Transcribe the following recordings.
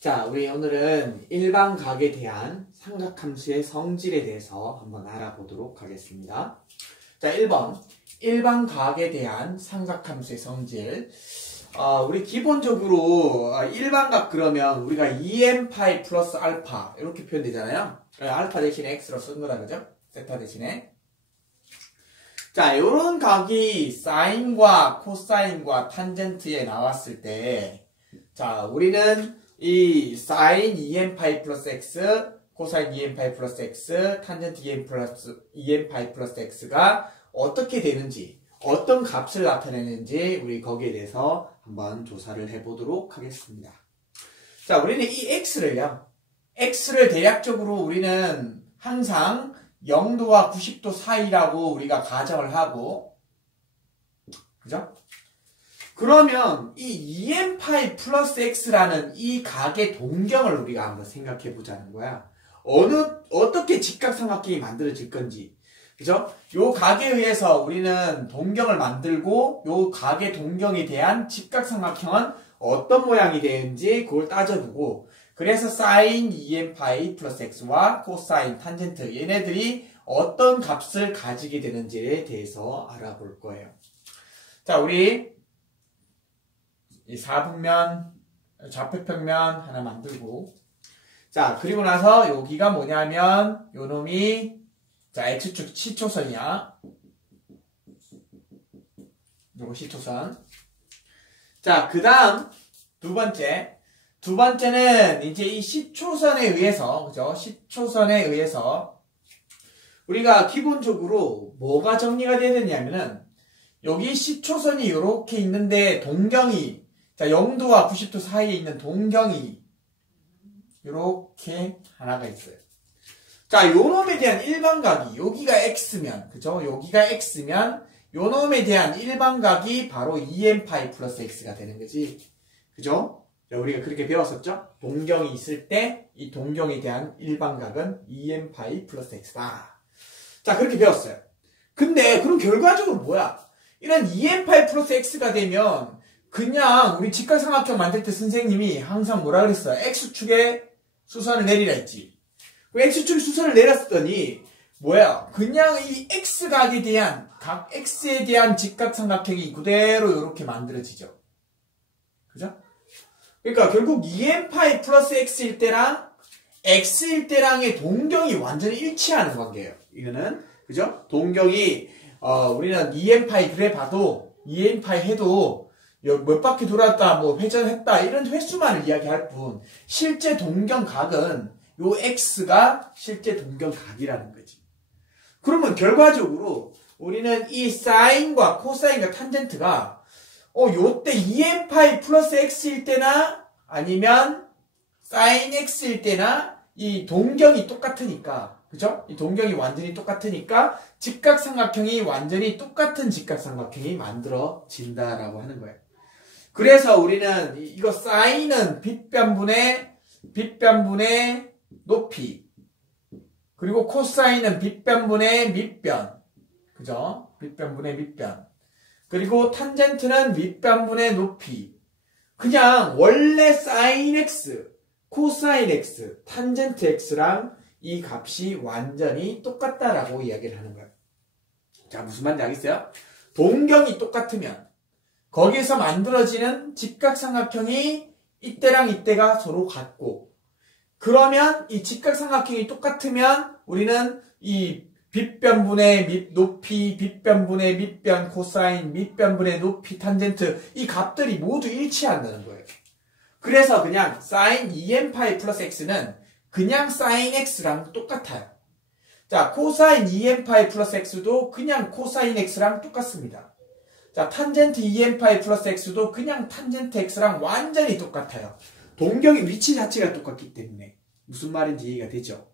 자, 우리 오늘은 일반각에 대한 삼각함수의 성질에 대해서 한번 알아보도록 하겠습니다. 자, 1번. 일반각에 대한 삼각함수의 성질. 우리 기본적으로 일반각 그러면 우리가 2n파이 플러스 알파 이렇게 표현되잖아요. 알파 대신에 x로 쓴 거다, 그죠? 세타 대신에. 자, 요런 각이 사인과 코사인과 탄젠트에 나왔을 때, 자, 우리는 이 사인 2n파이 플러스 x, 코사인 2n파이 플러스 x, 탄젠트 2n파이 플러스 x가 어떻게 되는지, 어떤 값을 나타내는지 우리 거기에 대해서 한번 조사를 해보도록 하겠습니다. 자, 우리는 이 x를 대략적으로 우리는 항상 0도와 90도 사이라고 우리가 가정을 하고, 그죠? 그러면 이 2n파이 플러스 x라는 이 각의 동경을 우리가 한번 생각해 보자는 거야. 어떻게 직각삼각형이 만들어질 건지. 그죠? 요 각에 의해서 우리는 동경을 만들고, 요 각의 동경에 대한 직각삼각형은 어떤 모양이 되는지 그걸 따져보고, 그래서 사인 2n파이 플러스 x와 코사인, 탄젠트 얘네들이 어떤 값을 가지게 되는지에 대해서 알아볼 거예요. 자, 우리 이 사분면, 좌표평면 하나 만들고, 자, 그리고 나서 여기가 뭐냐면 요 놈이 자, x축 시초선이야. 요거 시초선. 자, 그 다음 두 번째는 이제 이 시초선에 의해서, 그죠? 시초선에 의해서 우리가 기본적으로 뭐가 정리가 되야 되냐면은 여기 시초선이 이렇게 있는데 동경이, 자, 0도와 90도 사이에 있는 동경이 이렇게 하나가 있어요. 자, 요 놈에 대한 일반각이 여기가 x면, 그죠? 여기가 x면 요 놈에 대한 일반각이 바로 2n파이 플러스 x가 되는 거지. 그죠? 자, 우리가 그렇게 배웠었죠? 동경이 있을 때 이 동경에 대한 일반각은 2n파이 플러스 x다. 자, 그렇게 배웠어요. 근데 그럼 결과적으로 뭐야? 이런 2n파이 플러스 x가 되면 그냥 우리 직각삼각형 만들 때 선생님이 항상 뭐라 그랬어요? x축에 수선을 내리라 했지. x축에 수선을 내렸더니 뭐야? 그냥 이 x각에 대한 각 x에 대한 직각삼각형이 그대로 이렇게 만들어지죠. 그죠? 그러니까 결국 2n파이 플러스 x일 때랑 x일 때랑의 동경이 완전히 일치하는 관계예요. 이거는 그죠? 동경이 우리는 2n파이 그래 봐도 2n파이 해도 몇 바퀴 돌았다, 뭐 회전했다 이런 횟수만을 이야기할 뿐 실제 동경각은 요 x가 실제 동경각이라는 거지. 그러면 결과적으로 우리는 이 사인과 코사인과 탄젠트가 요때 2n파이 플러스 x일 때나 아니면 사인 x일 때나 이 동경이 똑같으니까, 그죠? 이 동경이 완전히 똑같으니까 직각삼각형이 완전히 똑같은 직각삼각형이 만들어진다라고 하는 거예요. 그래서 우리는 이거 사인은 빗변분의 높이, 그리고 코사인은 빗변분의 밑변, 그죠? 빗변분의 밑변, 그리고 탄젠트는 밑변분의 높이. 그냥 원래 사인 x, 코사인 x, 탄젠트 x랑 이 값이 완전히 똑같다라고 이야기를 하는 거예요. 자, 무슨 말인지 알겠어요? 동경이 똑같으면 거기에서 만들어지는 직각삼각형이 이때랑 이때가 서로 같고, 그러면 이 직각삼각형이 똑같으면 우리는 이 빗변분의 높이, 빗변분의 밑변, 코사인, 밑변분의 높이, 탄젠트 이 값들이 모두 일치한다는 거예요. 그래서 그냥 사인 2n파이 플러스 x는 그냥 사인 x랑 똑같아요. 자, 코사인 2n파이 플러스 x도 그냥 코사인 x랑 똑같습니다. 자, 탄젠트 2n파이 플러스 x도 그냥 탄젠트 x랑 완전히 똑같아요. 동경의 위치 자체가 똑같기 때문에. 무슨 말인지 이해가 되죠?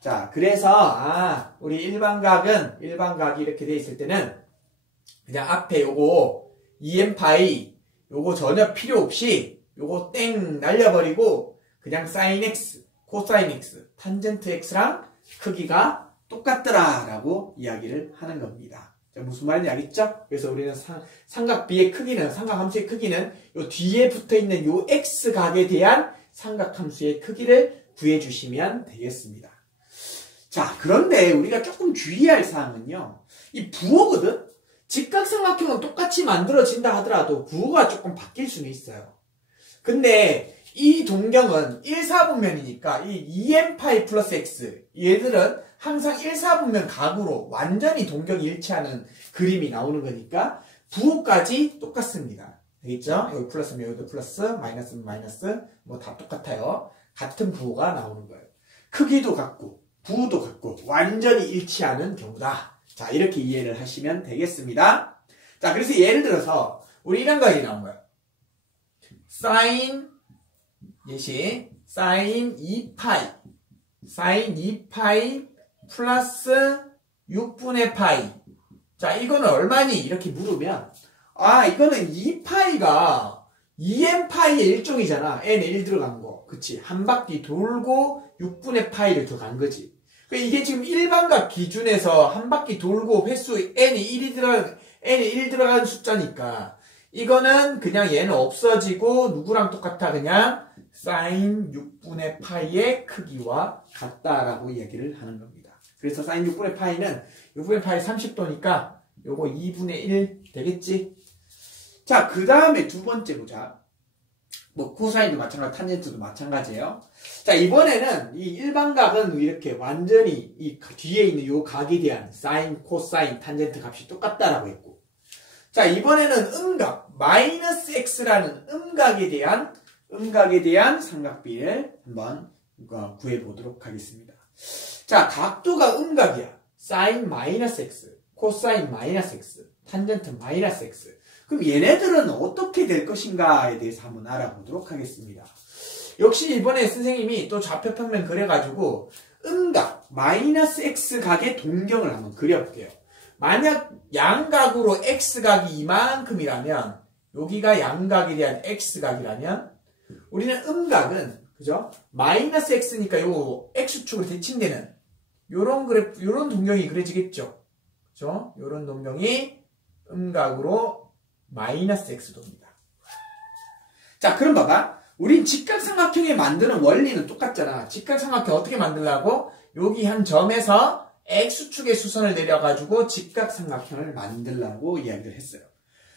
자, 그래서 우리 일반각이 이렇게 돼 있을 때는 그냥 앞에 요거 2n파이 요거 전혀 필요 없이 요거 땡 날려버리고 그냥 사인 x, 코사인 x, 탄젠트 x랑 크기가 똑같더라 라고 이야기를 하는 겁니다. 자, 무슨 말인지 알겠죠? 그래서 우리는 삼각비의 크기는, 삼각함수의 크기는 요 뒤에 붙어있는 요 x각에 대한 삼각함수의 크기를 구해주시면 되겠습니다. 자, 그런데 우리가 조금 주의할 사항은요. 이 부호거든? 직각삼각형은 똑같이 만들어진다 하더라도 부호가 조금 바뀔 수는 있어요. 근데 이 동경은 1사분면이니까 이 2n파이 플러스 x 얘들은 항상 1사분면 각으로 완전히 동경이 일치하는 그림이 나오는 거니까 부호까지 똑같습니다. 알겠죠? 여기 플러스면 여기도 플러스, 마이너스면 마이너스, 뭐 다 똑같아요. 같은 부호가 나오는 거예요. 크기도 같고, 부호도 같고, 완전히 일치하는 경우다. 자, 이렇게 이해를 하시면 되겠습니다. 자, 그래서 예를 들어서, 우리 이런 거 나온 거예요. 사인 2파이, 사인 2파이 플러스 6분의 파이. 자, 이거는 얼마니? 이렇게 물으면, 아, 이거는 2파이가 2n파이의 일종이잖아. n에 1 들어간 거. 그치? 한 바퀴 돌고 6분의 파이를 더 간 거지. 이게 지금 일반각 기준에서 한 바퀴 돌고 횟수 n이 1 들어간 숫자니까 이거는 그냥 얘는 없어지고 누구랑 똑같아? 그냥 사인 6분의 파이의 크기와 같다라고 이야기를 하는 겁니다. 그래서 사인 6분의 파이는 6분의 파이 30도니까 요거 2분의 1 되겠지? 자, 그 다음에 두 번째 보자. 뭐 코사인도 마찬가지, 탄젠트도 마찬가지예요. 자, 이번에는 이 일반각은 이렇게 완전히 이 뒤에 있는 요 각에 대한 사인, 코사인, 탄젠트 값이 똑같다라고 했고, 자, 이번에는 음각, 마이너스 x라는 음각에 대한 삼각비를 한번 구해보도록 하겠습니다. 자, 각도가 음각이야. 사인 마이너스 x, 코사인 마이너스 x, 탄젠트 마이너스 x. 그럼 얘네들은 어떻게 될 것인가에 대해서 한번 알아보도록 하겠습니다. 역시 이번에 선생님이 또 좌표평면 그려가지고 음각, 마이너스 x각의 동경을 한번 그려볼게요. 만약 양각으로 x각이 이만큼이라면, 여기가 양각에 대한 x각이라면, 우리는 음각은, 그죠? 마이너스 x니까 요 x축으로 대칭되는 요런 동경이 그려지겠죠? 그죠? 요런 동경이 음각으로 마이너스 x도입니다. 자, 그럼 봐봐. 우린 직각삼각형에 만드는 원리는 똑같잖아. 직각삼각형 어떻게 만들라고? 여기 한 점에서 x축의 수선을 내려가지고 직각삼각형을 만들라고 이야기를 했어요.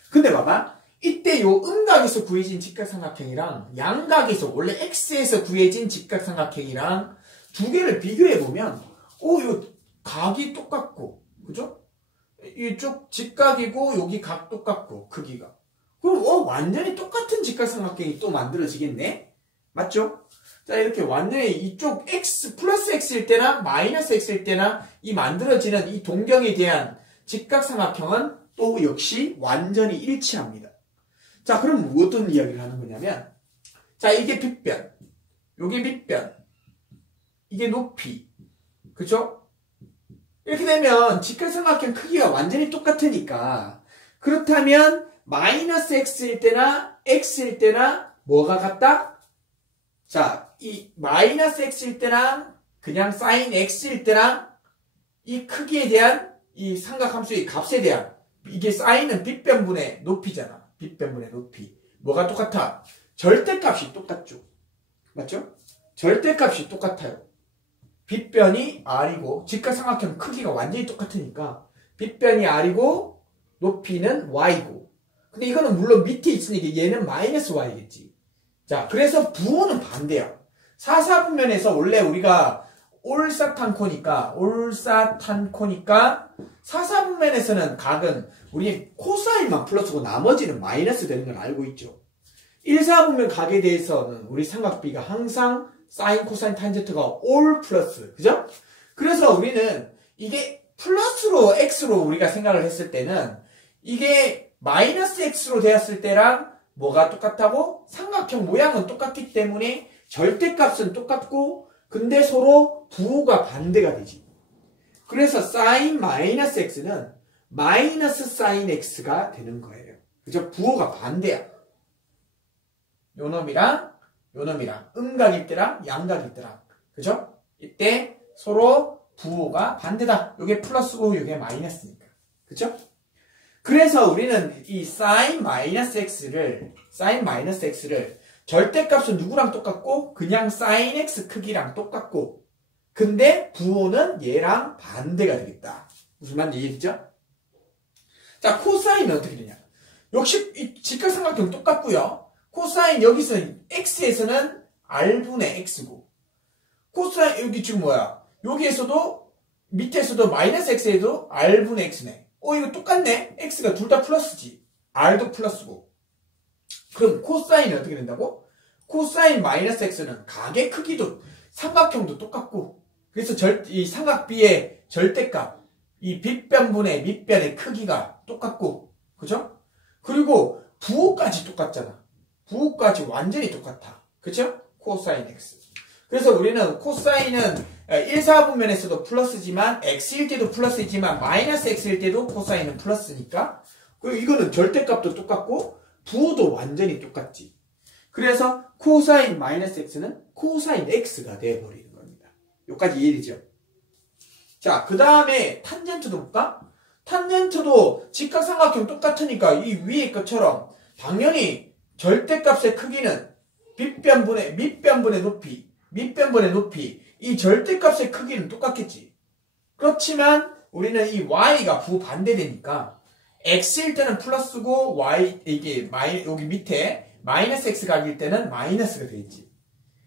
근데 봐봐. 이때 요 음각에서 구해진 직각삼각형이랑 양각에서 원래 x에서 구해진 직각삼각형이랑 두 개를 비교해보면 요 각이 똑같고, 그죠? 이쪽 직각이고 여기 각 똑같고 크기가. 그럼 완전히 똑같은 직각삼각형이 또 만들어지겠네? 맞죠? 자, 이렇게 완전히 이쪽 x 플러스 x일 때나 마이너스 x일 때나 이 만들어지는 이 동경에 대한 직각삼각형은 또 역시 완전히 일치합니다. 자, 그럼 어떤 이야기를 하는 거냐면, 자, 이게 빗변, 요게 밑변, 이게 높이, 그죠? 이렇게 되면 직각삼각형 크기가 완전히 똑같으니까, 그렇다면 마이너스 x일 때나 x일 때나 뭐가 같다? 자, 이 마이너스 x일 때랑 그냥 사인 x일 때랑 이 크기에 대한 이 삼각함수의 값에 대한, 이게 사인은 빗변분의 높이잖아. 빗변분의 높이. 뭐가 똑같아? 절대값이 똑같죠. 맞죠? 절대값이 똑같아요. 빗변이 r이고 직각삼각형 크기가 완전히 똑같으니까 빗변이 r이고 높이는 y고, 근데 이거는 물론 밑에 있으니까 얘는 마이너스 y겠지. 자, 그래서 부호는 반대야. 사사분면에서 원래 우리가 올사탄코니까 사사분면에서는 각은 우리 코사인만 플러스고 나머지는 마이너스 되는 걸 알고 있죠. 1사분면 각에 대해서는 우리 삼각비가 항상 사인, 코사인, 탄젠트가 올 플러스, 그죠? 그래서 우리는 이게 플러스로 x로 우리가 생각을 했을 때는 이게 마이너스 x로 되었을 때랑 뭐가 똑같다고? 삼각형 모양은 똑같기 때문에 절대값은 똑같고, 근데 서로 부호가 반대가 되지. 그래서 사인 마이너스 x는 마이너스 사인 x가 되는 거예요. 그죠? 부호가 반대야. 요 놈이랑 음각일 때랑 양각일 때랑, 그죠? 이때 서로 부호가 반대다. 요게 플러스고 요게 마이너스니까. 그죠? 그래서 우리는 이 사인 마이너스 x를 절대값은 누구랑 똑같고 그냥 sin x 크기랑 똑같고 근데 부호는 얘랑 반대가 되겠다. 무슨 말인지 이해되죠? 자, 코사인은 어떻게 되냐? 역시 이 직각삼각형 똑같고요. 코사인 여기서 x에서는 r분의 x고 코사인 여기 지금 뭐야? 여기에서도 밑에서도 마이너스 x에도 r분의 x네. 이거 똑같네. x가 둘 다 플러스지. r도 플러스고. 그럼 코사인은 어떻게 된다고? 코사인 마이너스 x는 각의 크기도 삼각형도 똑같고 그래서 이 삼각 B의 절대값 이 빗변분의 밑변의 크기가 똑같고 그죠? 그리고 부호까지 똑같잖아. 부호까지 완전히 똑같아. 그죠? 코사인 x. 그래서 우리는 코사인은 1, 4분면에서도 플러스지만 x일 때도 플러스이지만 마이너스 x일 때도 코사인은 플러스니까 그리고 이거는 절대값도 똑같고 부호도 완전히 똑같지. 그래서 코사인 마이너스 x는 코사인 x가 되어버리는 겁니다. 여기까지 이해되죠? 자, 그 다음에 탄젠트도 볼까? 탄젠트도 직각삼각형 똑같으니까 이 위에 것처럼 당연히 절대값의 크기는 밑변분의 높이 이 절대값의 크기는 똑같겠지. 그렇지만 우리는 이 y가 부호 반대되니까 x일 때는 플러스고 이게 여기 밑에 마이너스 x 각일 때는 마이너스가 되겠지.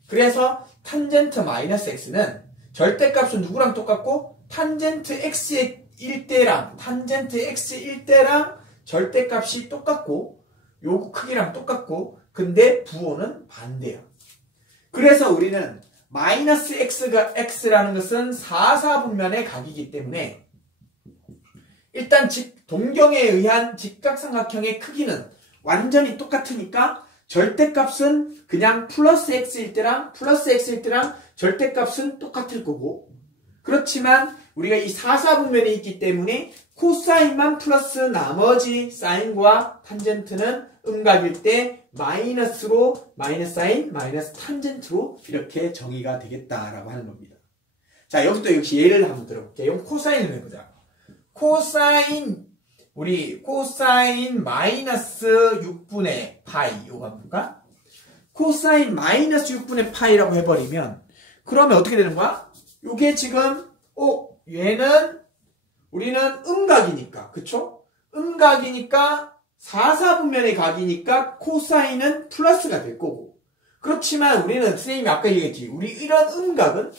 그래서 탄젠트 마이너스 x는 절대값은 누구랑 똑같고 탄젠트 x일 때랑 절대값이 똑같고 요 크기랑 똑같고 근데 부호는 반대야. 그래서 우리는 마이너스 x라는 것은 4사분면의 각이기 때문에 일단 동경에 의한 직각삼각형의 크기는 완전히 똑같으니까 절대값은 그냥 플러스 x일 때랑 절대값은 똑같을 거고 그렇지만 우리가 이 4사분면에 있기 때문에 코사인만 플러스 나머지 사인과 탄젠트는 음각일 때 마이너스로 마이너스 사인, 마이너스 탄젠트로 이렇게 정의가 되겠다라고 하는 겁니다. 자, 여기도 역시 예를 한번 들어볼게요. 코사인을 해보자. 코사인 마이너스 6분의 파이 이거 한번 볼까? 코사인 마이너스 6분의 파이라고 해버리면 그러면 어떻게 되는 거야? 요게 지금 얘는 우리는 음각이니까 그쵸? 음각이니까 4사분면의 각이니까 코사인은 플러스가 될 거고 그렇지만 우리는 선생님이 아까 얘기했지 우리 이런 음각은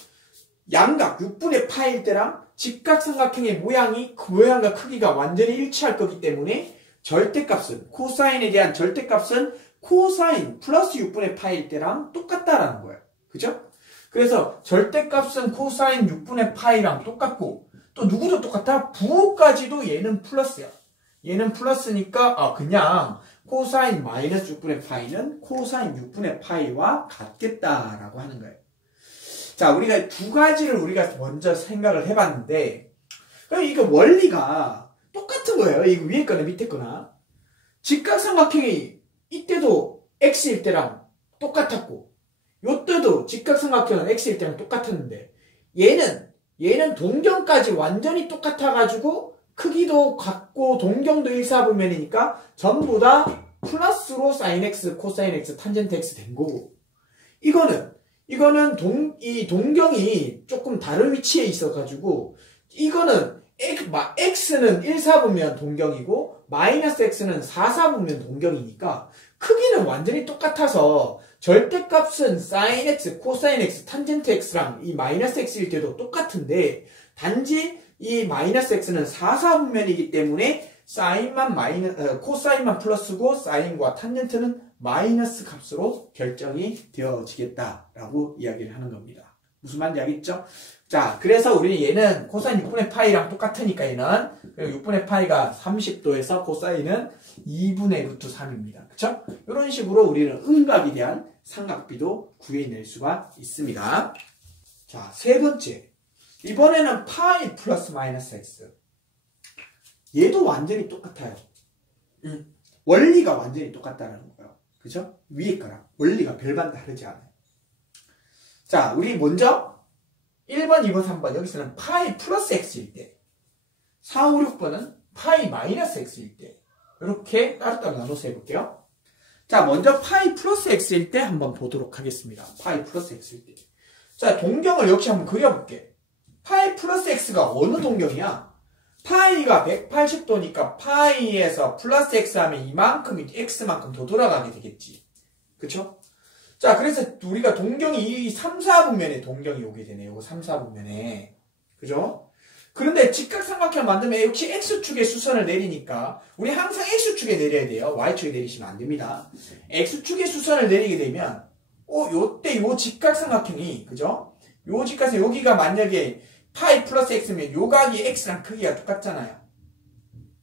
양각 6분의 파일 때랑 직각삼각형의 모양과 크기가 완전히 일치할 거기 때문에 절대값은 코사인에 대한 절대값은 코사인 플러스 6분의 파일 때랑 똑같다라는 거예요. 그죠? 그래서 절대값은 코사인 6분의 파이랑 똑같고 또 누구도 똑같아? 부호까지도 얘는 플러스야. 얘는 플러스니까 그냥 코사인 마이너스 6분의 파이는 코사인 6분의 파이와 같겠다라고 하는 거예요. 자, 우리가 두 가지를 우리가 먼저 생각을 해봤는데 이거 원리가 똑같은 거예요. 이거 위에 거나 밑에 거나 직각삼각형이 이때도 x일 때랑 똑같았고 요때도 직각삼각형은 x일 때랑 똑같았는데 얘는 동경까지 완전히 똑같아가지고 크기도 같고 동경도 1사분면이니까 전부 다 플러스로 sin x, 코사인 x, 탄젠트 x 된 거고 이거는 이 동경이 조금 다른 위치에 있어가지고 이거는 x는 1사분면 동경이고 마이너스 x는 4사분면 동경이니까 크기는 완전히 똑같아서 절대값은 sin x, 코사인 x, 탄젠트 x랑 이 마이너스 x일 때도 똑같은데 단지 이 마이너스 x는 4사분면이기 때문에 코사인만 플러스고 사인과 탄젠트는 마이너스 값으로 결정이 되어지겠다라고 이야기를 하는 겁니다. 무슨 말인지 알겠죠? 자, 그래서 우리는 얘는 코사인 6분의 파이랑 똑같으니까 얘는 6분의 파이가 30도에서 코사인은 2분의 루트 3입니다. 그쵸? 이런 식으로 우리는 음각에 대한 삼각비도 구해낼 수가 있습니다. 자, 세 번째. 이번에는 파이 플러스 마이너스 x. 얘도 완전히 똑같아요. 원리가 완전히 똑같다는 거예요. 그죠? 위에 거랑 원리가 별반 다르지 않아요. 자, 우리 먼저 1번, 2번, 3번 여기서는 파이 플러스 x일 때 4, 5, 6번은 파이 마이너스 x일 때 이렇게 따로따로 나눠서 해볼게요. 자, 먼저 파이 플러스 x일 때 한번 보도록 하겠습니다. 파이 플러스 x일 때. 자, 동경을 역시 한번 그려볼게. 파이 플러스 x가 어느 동경이야? 파이가 180도니까 파이에서 플러스 x 하면 이만큼이 x만큼 더 돌아가게 되겠지. 그쵸? 자, 그래서 우리가 동경이 이 3, 4분면에 동경이 오게 되네요. 이거 3, 4분면에. 그죠? 그런데 직각삼각형 만들면 역시 x축에 수선을 내리니까 우리 항상 x축에 내려야 돼요. y축에 내리시면 안 됩니다. x축에 수선을 내리게 되면 요때 요 직각삼각형이 그죠? 요 직각삼 여기가 만약에 파이 플러스 x면 요 각이 x랑 크기가 똑같잖아요.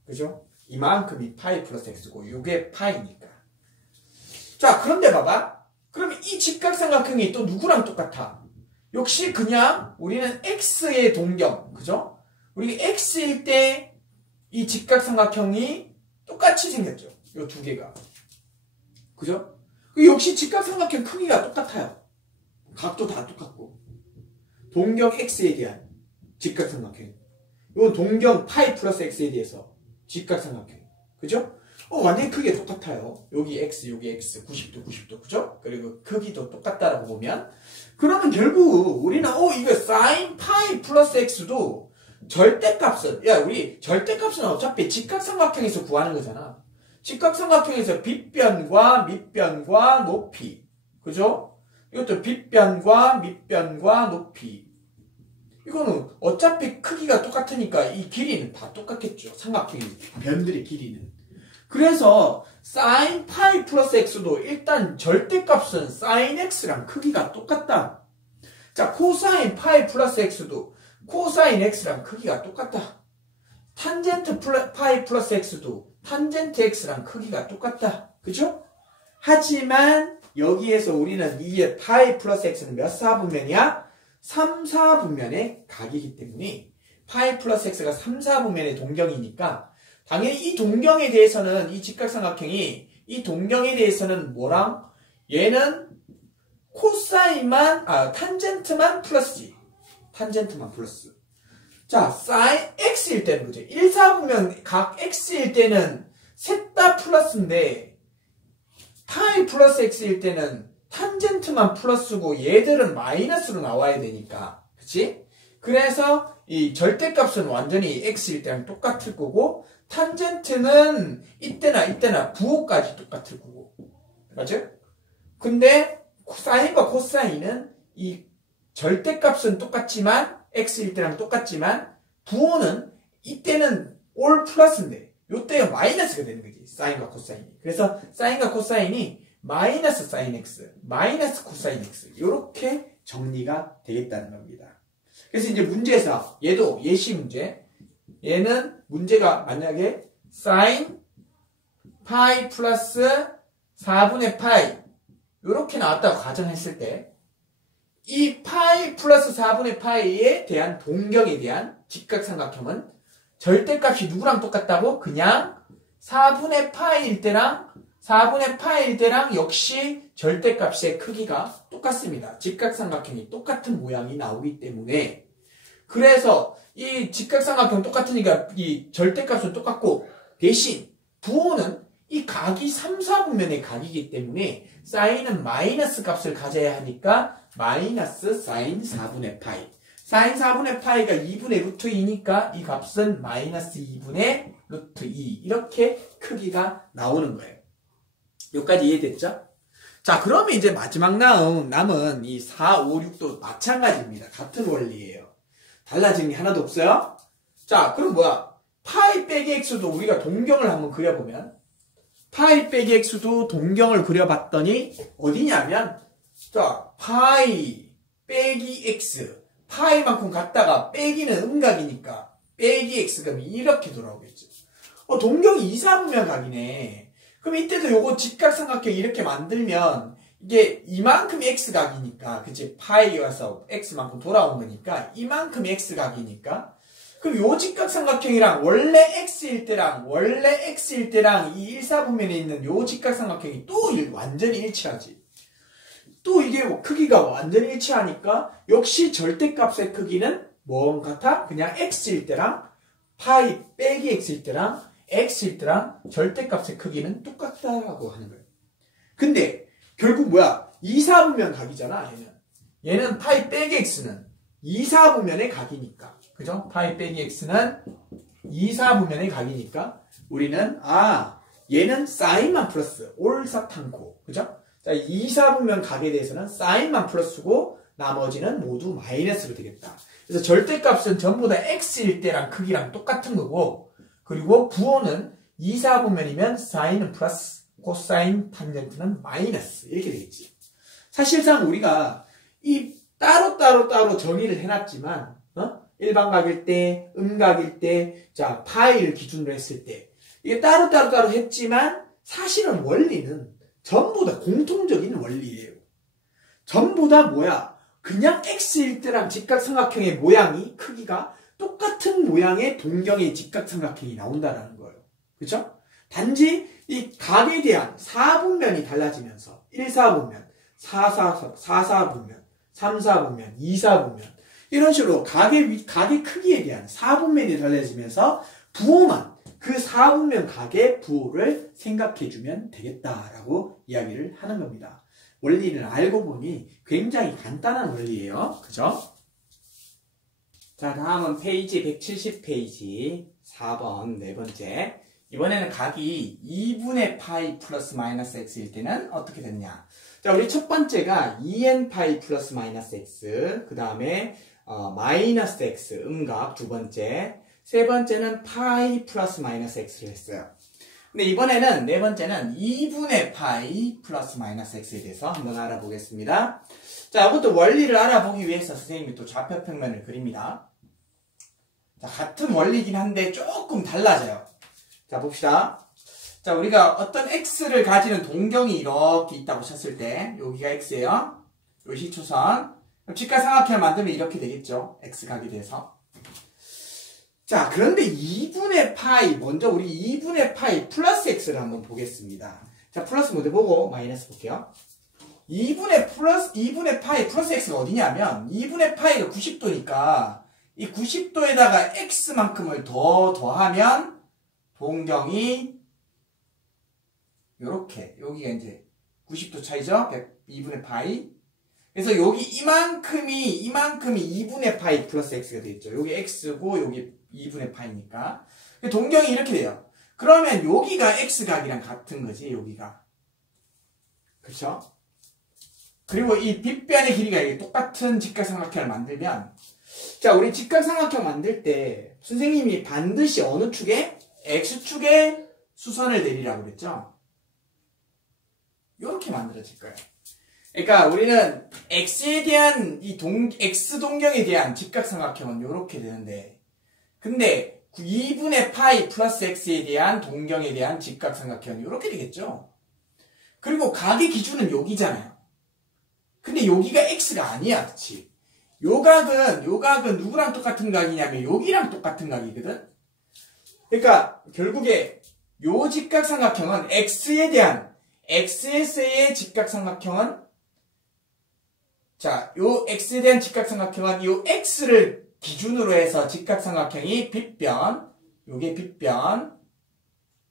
그죠? 이만큼이 파이 플러스 x고 요게 파이니까. 자, 그런데 봐봐. 그러면 이 직각삼각형이 또 누구랑 똑같아? 역시 그냥 우리는 x의 동경, 그죠? 우리 x일 때 이 직각삼각형이 똑같이 생겼죠. 요 두 개가. 그죠? 역시 직각삼각형 크기가 똑같아요. 각도 다 똑같고. 동경 x에 대한 직각삼각형. 이건 동경 파이 플러스 x에 대해서 직각삼각형. 그죠? 완전히 크게 똑같아요. 여기 x, 여기 x, 90도, 90도, 그죠? 그리고 크기도 똑같다라고 보면. 그러면 결국 우리는, 이거 sin 파이 플러스 x도 절대값은, 우리 절대값은 어차피 직각삼각형에서 구하는 거잖아. 직각삼각형에서 빗변과 밑변과 높이. 그죠? 이것도 빗변과 밑변과 높이. 이거는 어차피 크기가 똑같으니까 이 길이는 다 똑같겠죠. 삼각형의 변들의 길이는. 그래서 sin 파이 플러스 x도 일단 절대값은 sin x랑 크기가 똑같다. 자, 코사인 파이 플러스 x도 코사인 x랑 크기가 똑같다. 탄젠트 파이 플러스 x도 탄젠트 x랑 크기가 똑같다. 그죠? 하지만 여기에서 우리는 이 파이 플러스 x는 몇 사분면이야? 3, 4분면의 각이기 때문에 파이 플러스 x가 3, 4분면의 동경이니까 당연히 이 동경에 대해서는 이 직각삼각형이 이 동경에 대해서는 뭐랑? 얘는 코사인만 탄젠트만 플러스지. 탄젠트만 플러스. 자, 사인 x일 때는 그죠? 1, 4분면 각 x일 때는 셋 다 플러스인데 파이 플러스 x일 때는 탄젠트만 플러스고 얘들은 마이너스로 나와야 되니까. 그치? 그래서 이 절대값은 완전히 x일 때랑 똑같을 거고 탄젠트는 이때나 부호까지 똑같을 거고. 맞죠? 근데 사인과 코사인은 이 절대값은 똑같지만 x일 때랑 똑같지만 부호는 이때는 올 플러스인데 요때가 마이너스가 되는 거지. 사인과 코사인이. 그래서 사인과 코사인이 마이너스 사인 x, 마이너스 코사인 x 이렇게 정리가 되겠다는 겁니다. 그래서 이제 문제에서 얘도 예시 문제 얘는 문제가 만약에 sin 파이 플러스 4분의 파이 이렇게 나왔다고 가정했을 때 이 파이 플러스 4분의 파이에 대한 동경에 대한 직각삼각형은 절대값이 누구랑 똑같다고? 그냥 4분의 파이일 때랑 4분의 파이일 때랑 역시 절대값의 크기가 똑같습니다. 직각삼각형이 똑같은 모양이 나오기 때문에 그래서 이 직각삼각형 똑같으니까 이 절대값은 똑같고 대신 부호는 이 각이 3, 4분면의 각이기 때문에 사인은 마이너스 값을 가져야 하니까 마이너스 사인 4분의 파이. 사인 4분의 파이가 2분의 루트 2니까 이 값은 마이너스 2분의 루트 2 이렇게 크기가 나오는 거예요. 여기까지 이해됐죠? 자, 그러면 이제 마지막 남은 이 4, 5, 6도 마찬가지입니다. 같은 원리예요. 달라진 게 하나도 없어요? 자, 그럼 뭐야? 파이 빼기 x도 우리가 동경을 한번 그려보면 파이 빼기 x도 동경을 그려봤더니 어디냐면 자, 파이 빼기 x 파이만큼 갔다가 빼기는 음각이니까 빼기 x가 이렇게 돌아오겠죠. 동경이 2, 4분면 각이네. 그럼 이때도 요거 직각삼각형 이렇게 만들면 이게 이만큼 x각이니까 그치? 파이 와서 x만큼 돌아온 거니까 이만큼 x각이니까 그럼 요 직각삼각형이랑 원래 x일 때랑 이 1, 4분면에 있는 요 직각삼각형이 또 완전히 일치하지. 또 이게 크기가 완전히 일치하니까 역시 절대값의 크기는 뭐 같아? 그냥 x일 때랑 파이 빼기 x일 때랑 절대값의 크기는 똑같다라고 하는 거예요. 근데 결국 뭐야? 2사분면 각이잖아, 얘는 파이 빼기 x는 2사분면의 각이니까. 그죠? 파이 빼기 x는 2사분면의 각이니까 우리는 얘는 사인만 플러스 올사탕고. 그죠? 자, 2사분면 각에 대해서는 사인만 플러스고 나머지는 모두 마이너스로 되겠다. 그래서 절대값은 전부 다 x일 때랑 크기랑 똑같은 거고, 그리고 부호는 2사분면이면 사인은 플러스, 코사인 탄젠트는 마이너스 이렇게 되겠지. 사실상 우리가 이 따로 정의를 해놨지만 일반각일 때, 음각일 때, 자 파이를 기준으로 했을 때 이게 따로 했지만 사실은 원리는 전부 다 공통적인 원리예요. 전부 다 뭐야? 그냥 x일 때랑 직각삼각형의 모양이 크기가 똑같은 모양의 동경의 직각삼각형이 나온다는 거예요. 그렇죠? 단지 이 각에 대한 4분면이 달라지면서 1사분면, 4사분면, 3사분면, 2사분면 이런 식으로 각의 크기에 대한 4분면이 달라지면서 부호만 그 4분면 각의 부호를 생각해주면 되겠다라고 이야기를 하는 겁니다. 원리를 알고 보니 굉장히 간단한 원리예요. 그죠? 자, 다음은 페이지 170페이지 4번 네 번째. 이번에는 각이 2분의 파이 플러스 마이너스 x일 때는 어떻게 되느냐. 자, 우리 첫 번째가 2n 파이 플러스 마이너스 x, 그 다음에 마이너스 x, 음각 두 번째, 세 번째는 파이 플러스 마이너스 x를 했어요. 근데 이번에는 네 번째는 2분의 파이 플러스 마이너스 x에 대해서 한번 알아보겠습니다. 자, 이것도 원리를 알아보기 위해서 선생님이 또 좌표평면을 그립니다. 자, 같은 원리긴 한데 조금 달라져요. 자, 봅시다. 자, 우리가 어떤 x를 가지는 동경이 이렇게 있다고 쳤을 때 여기가 x예요. 요 시초선. 직각삼각형을 만들면 이렇게 되겠죠. x각이 돼서. 자, 그런데 2분의 파이, 먼저 우리 2분의 파이 플러스 x를 한번 보겠습니다. 자, 플러스 먼저 보고 마이너스 볼게요. 2분의 파이 플러스 x가 어디냐면 2분의 파이가 90도니까 이 90도에다가 x만큼을 더하면 동경이 요렇게, 여기가 이제 90도 차이죠? 2분의 파이. 그래서 여기 이만큼이 2분의 파이 플러스 x가 되겠죠. 여기 x고 여기 2분의 파이니까. 동경이 이렇게 돼요. 그러면 여기가 x각이랑 같은 거지, 여기가. 그쵸? 그리고 이 빗변의 길이가 똑같은 직각삼각형을 만들면, 자, 우리 직각삼각형 만들 때 선생님이 반드시 어느 축에? x축에 수선을 내리라고 그랬죠? 이렇게 만들어질 거예요. 그러니까 우리는 x에 대한 x 동경에 대한 직각삼각형은 이렇게 되는데, 근데 2분의 파이 플러스 x에 대한 동경에 대한 직각삼각형이 이렇게 되겠죠. 그리고 각의 기준은 여기잖아요. 근데 여기가 x가 아니야, 그치? 요 각은 누구랑 똑같은 각이냐면 여기랑 똑같은 각이거든. 그러니까 결국에 요 직각삼각형은 xs의 직각삼각형은, 자, 요 x에 대한 직각삼각형은 요 x를 기준으로 해서 직각삼각형이 빗변, 요게 빗변,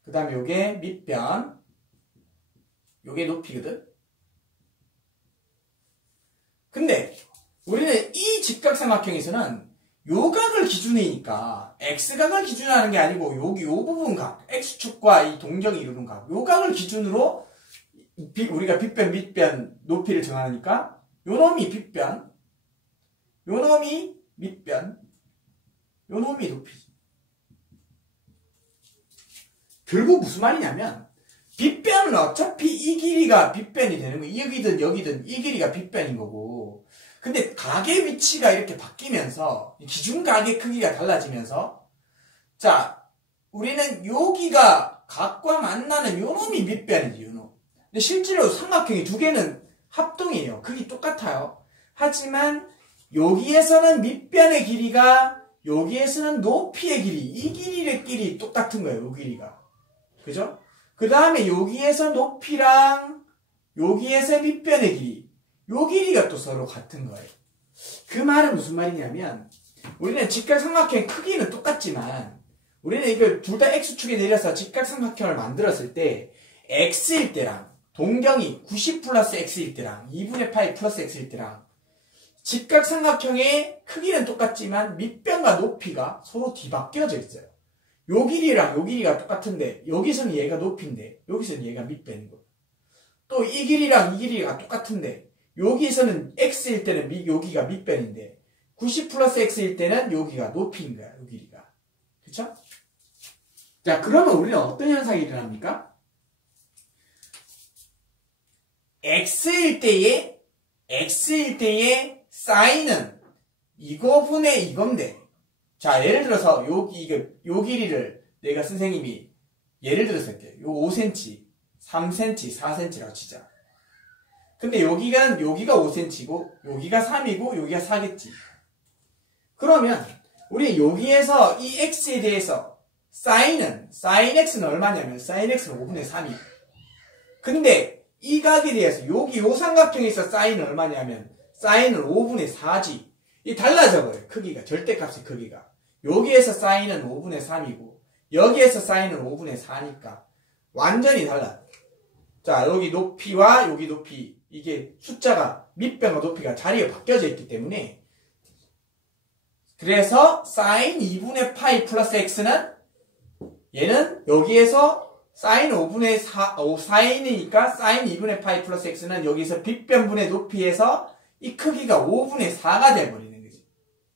그 다음에 요게 밑변, 요게 높이거든. 근데 우리는 이 직각삼각형에서는 요 각을 기준이니까 x각을 기준하는 게 아니고 여기 요 부분 각, x축과 이 동경이 이루는 각, 요 각을 기준으로 우리가 빗변, 밑변, 높이를 정하니까 요 놈이 빗변, 요 놈이 밑변, 요 놈이 높이지. 결국 무슨 말이냐면 빗변은 어차피 이 길이가 빗변이 되는 거예요. 여기든 이 길이가 빗변인 거고, 근데 각의 위치가 이렇게 바뀌면서 기준 각의 크기가 달라지면서, 자, 우리는 여기가 각과 만나는 요 놈이 밑변이지, 요 놈. 근데 실제로 삼각형이 두 개는 합동이에요. 크기 똑같아요. 하지만 여기에서는 밑변의 길이가, 여기에서는 높이의 길이, 이 길이끼리 똑같은 거예요. 요 길이가. 그죠? 그 다음에 여기에서 높이랑 여기에서 밑변의 길이, 요 길이가 또 서로 같은 거예요. 그 말은 무슨 말이냐면 우리는 직각삼각형 크기는 똑같지만 우리는 이걸 둘 다 x축에 내려서 직각삼각형을 만들었을 때 x일 때랑 동경이 90 플러스 x일 때랑 2분의 파이 플러스 x일 때랑 직각삼각형의 크기는 똑같지만 밑변과 높이가 서로 뒤바뀌어져 있어요. 요 길이랑 요 길이가 똑같은데 여기서는 얘가 높이인데 여기서는 얘가 밑변이고, 또 이 길이랑 이 길이가 똑같은데 여기서는 x일 때는 여기가 밑변인데 90 플러스 x일 때는 여기가 높이인 거야. 요 길이가. 그쵸? 자, 그러면 우리는 어떤 현상이 일어납니까? x일 때의 사인은 이거분의 이건데, 자, 예를 들어서 요 길이를 내가 선생님이 예를 들어서 할게요. 요 5cm, 3cm, 4cm라고 치자. 근데 여기가 5cm고 여기가 3이고 여기가 4겠지. 그러면 우리 여기에서 이 x에 대해서 sin x는 얼마냐면 sin x는 5분의 3이에요. 근데 이 각에 대해서 여기 요 삼각형에서 sin은 얼마냐면 sin은 5분의 4지. 이 달라져 버려요. 크기가, 절대값의 크기가. 여기에서 sin은 5분의 3이고 여기에서 sin은 5분의 4니까 완전히 달라요. 자, 여기 높이와 여기 높이, 이게 숫자가 밑변과 높이가 자리가 바뀌어져 있기 때문에, 그래서 sin 2분의 파이 플러스 x는 얘는 여기에서 sin 5분의 4이니까 sin 2분의 파이 플러스 x는 여기서 빗변분의 높이에서 이 크기가 5분의 4가 돼버리는 거지.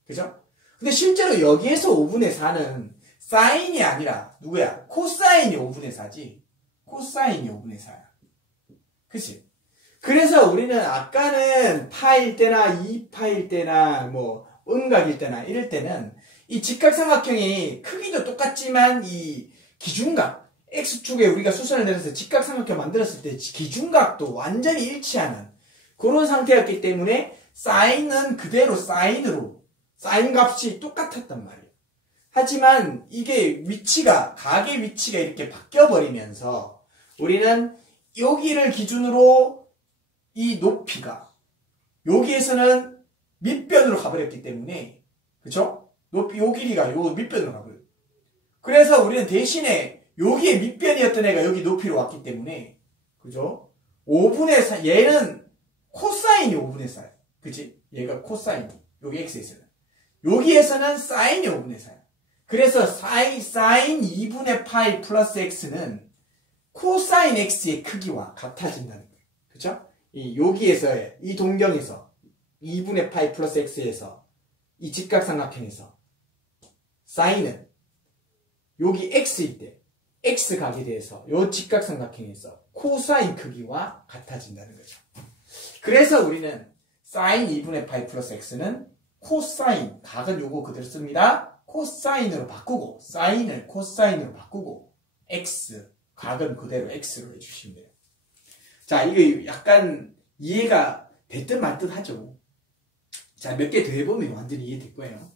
그죠? 근데 실제로 여기에서 5분의 4는 사인이 아니라 누구야? 코사인이 5분의 4지. 코사인이 5분의 4야. 그치? 그래서 우리는 아까는 파일 때나 2파일 때나 뭐 음각일 때나 이럴 때는 이 직각삼각형이 크기도 똑같지만 이 기준각, X축에 우리가 수선을 내려서 직각삼각형 만들었을 때 기준각도 완전히 일치하는 그런 상태였기 때문에 사인은 그대로 사인으로, 사인 값이 똑같았단 말이에요. 하지만 이게 위치가, 각의 위치가 이렇게 바뀌어버리면서 우리는 여기를 기준으로 이 높이가 여기에서는 밑변으로 가버렸기 때문에, 그쵸? 높이, 요 길이가 요 밑변으로 가버려요. 그래서 우리는 대신에 여기에 밑변이었던 애가 여기 높이로 왔기 때문에, 그죠? 5분의 4, 얘는 코사인이 5분의 4야. 그치? 얘가 코사인이, 여기 x에서는. 여기에서는 사인이 5분의 4야. 그래서 사인 2분의 파이 플러스 x는 코사인 x의 크기와 같아진다는 거예요. 그쵸? 여기에서의, 이 동경에서, 2분의 파이 플러스 x에서, 이 직각삼각형에서, 사인은, 여기 x일 때, x각에 대해서, 요 직각삼각형에서, 코사인 크기와 같아진다는 거죠. 그래서 우리는, 사인 2분의 파이 플러스 x는, 코사인, 각은 요거 그대로 씁니다. 코사인으로 바꾸고, 사인을 코사인으로 바꾸고, x, 각은 그대로 x로 해주시면 돼요. 자, 이게 약간 이해가 됐든 말든 하죠. 자, 몇 개 더 해보면 완전히 이해될 거예요.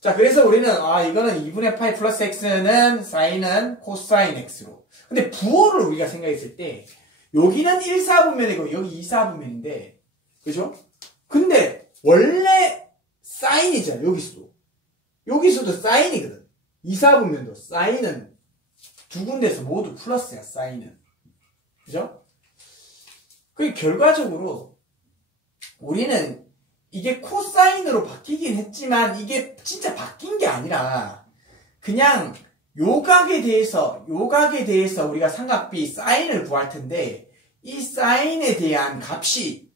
자, 그래서 우리는, 이거는 2분의 파이 플러스 x는 사인은 코사인 x로. 근데 부호를 우리가 생각했을 때, 여기는 1사분면이고, 여기 2사분면인데, 그죠? 근데, 원래 사인이잖아, 여기서도. 여기서도 사인이거든. 2사분면도 사인은 두 군데서 모두 플러스야, 사인은. 그죠? 그 결과적으로 우리는 이게 코사인으로 바뀌긴 했지만 이게 진짜 바뀐 게 아니라 그냥 요 각에 대해서 우리가 삼각비 사인을 구할 텐데 이 사인에 대한 값이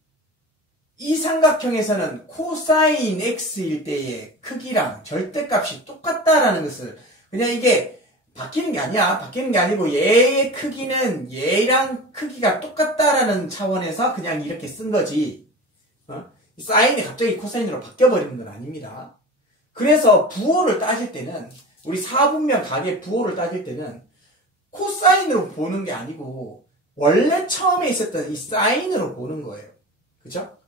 이 삼각형에서는 코사인 x일 때의 크기랑 절대값이 똑같다라는 것을 그냥 이게 바뀌는 게 아니야. 바뀌는 게 아니고 얘의 크기는 얘랑 크기가 똑같다라는 차원에서 그냥 이렇게 쓴 거지. 사인이 갑자기 코사인으로 바뀌어버리는 건 아닙니다. 그래서 부호를 따질 때는 우리 사분면 각의 부호를 따질 때는 코사인으로 보는 게 아니고 원래 처음에 있었던 이 사인으로 보는 거예요. 그죠?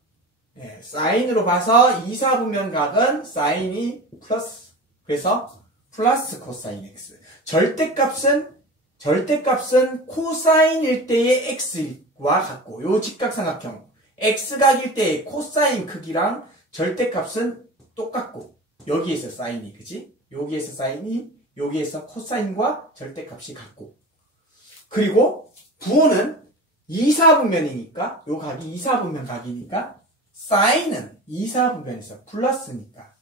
네, 사인으로 봐서 2사분면 각은 사인이 플러스, 그래서 플러스 코사인 x. 절대값은 코사인일 때의 x와 같고, 요 직각삼각형, x각일 때의 코사인 크기랑 절대값은 똑같고, 여기에서 사인이, 그지? 여기에서 사인이, 여기에서 코사인과 절대값이 같고. 그리고 부호는 이사분면이니까 요 각이 이사분면 각이니까 사인은 이사분면에서 플러스니까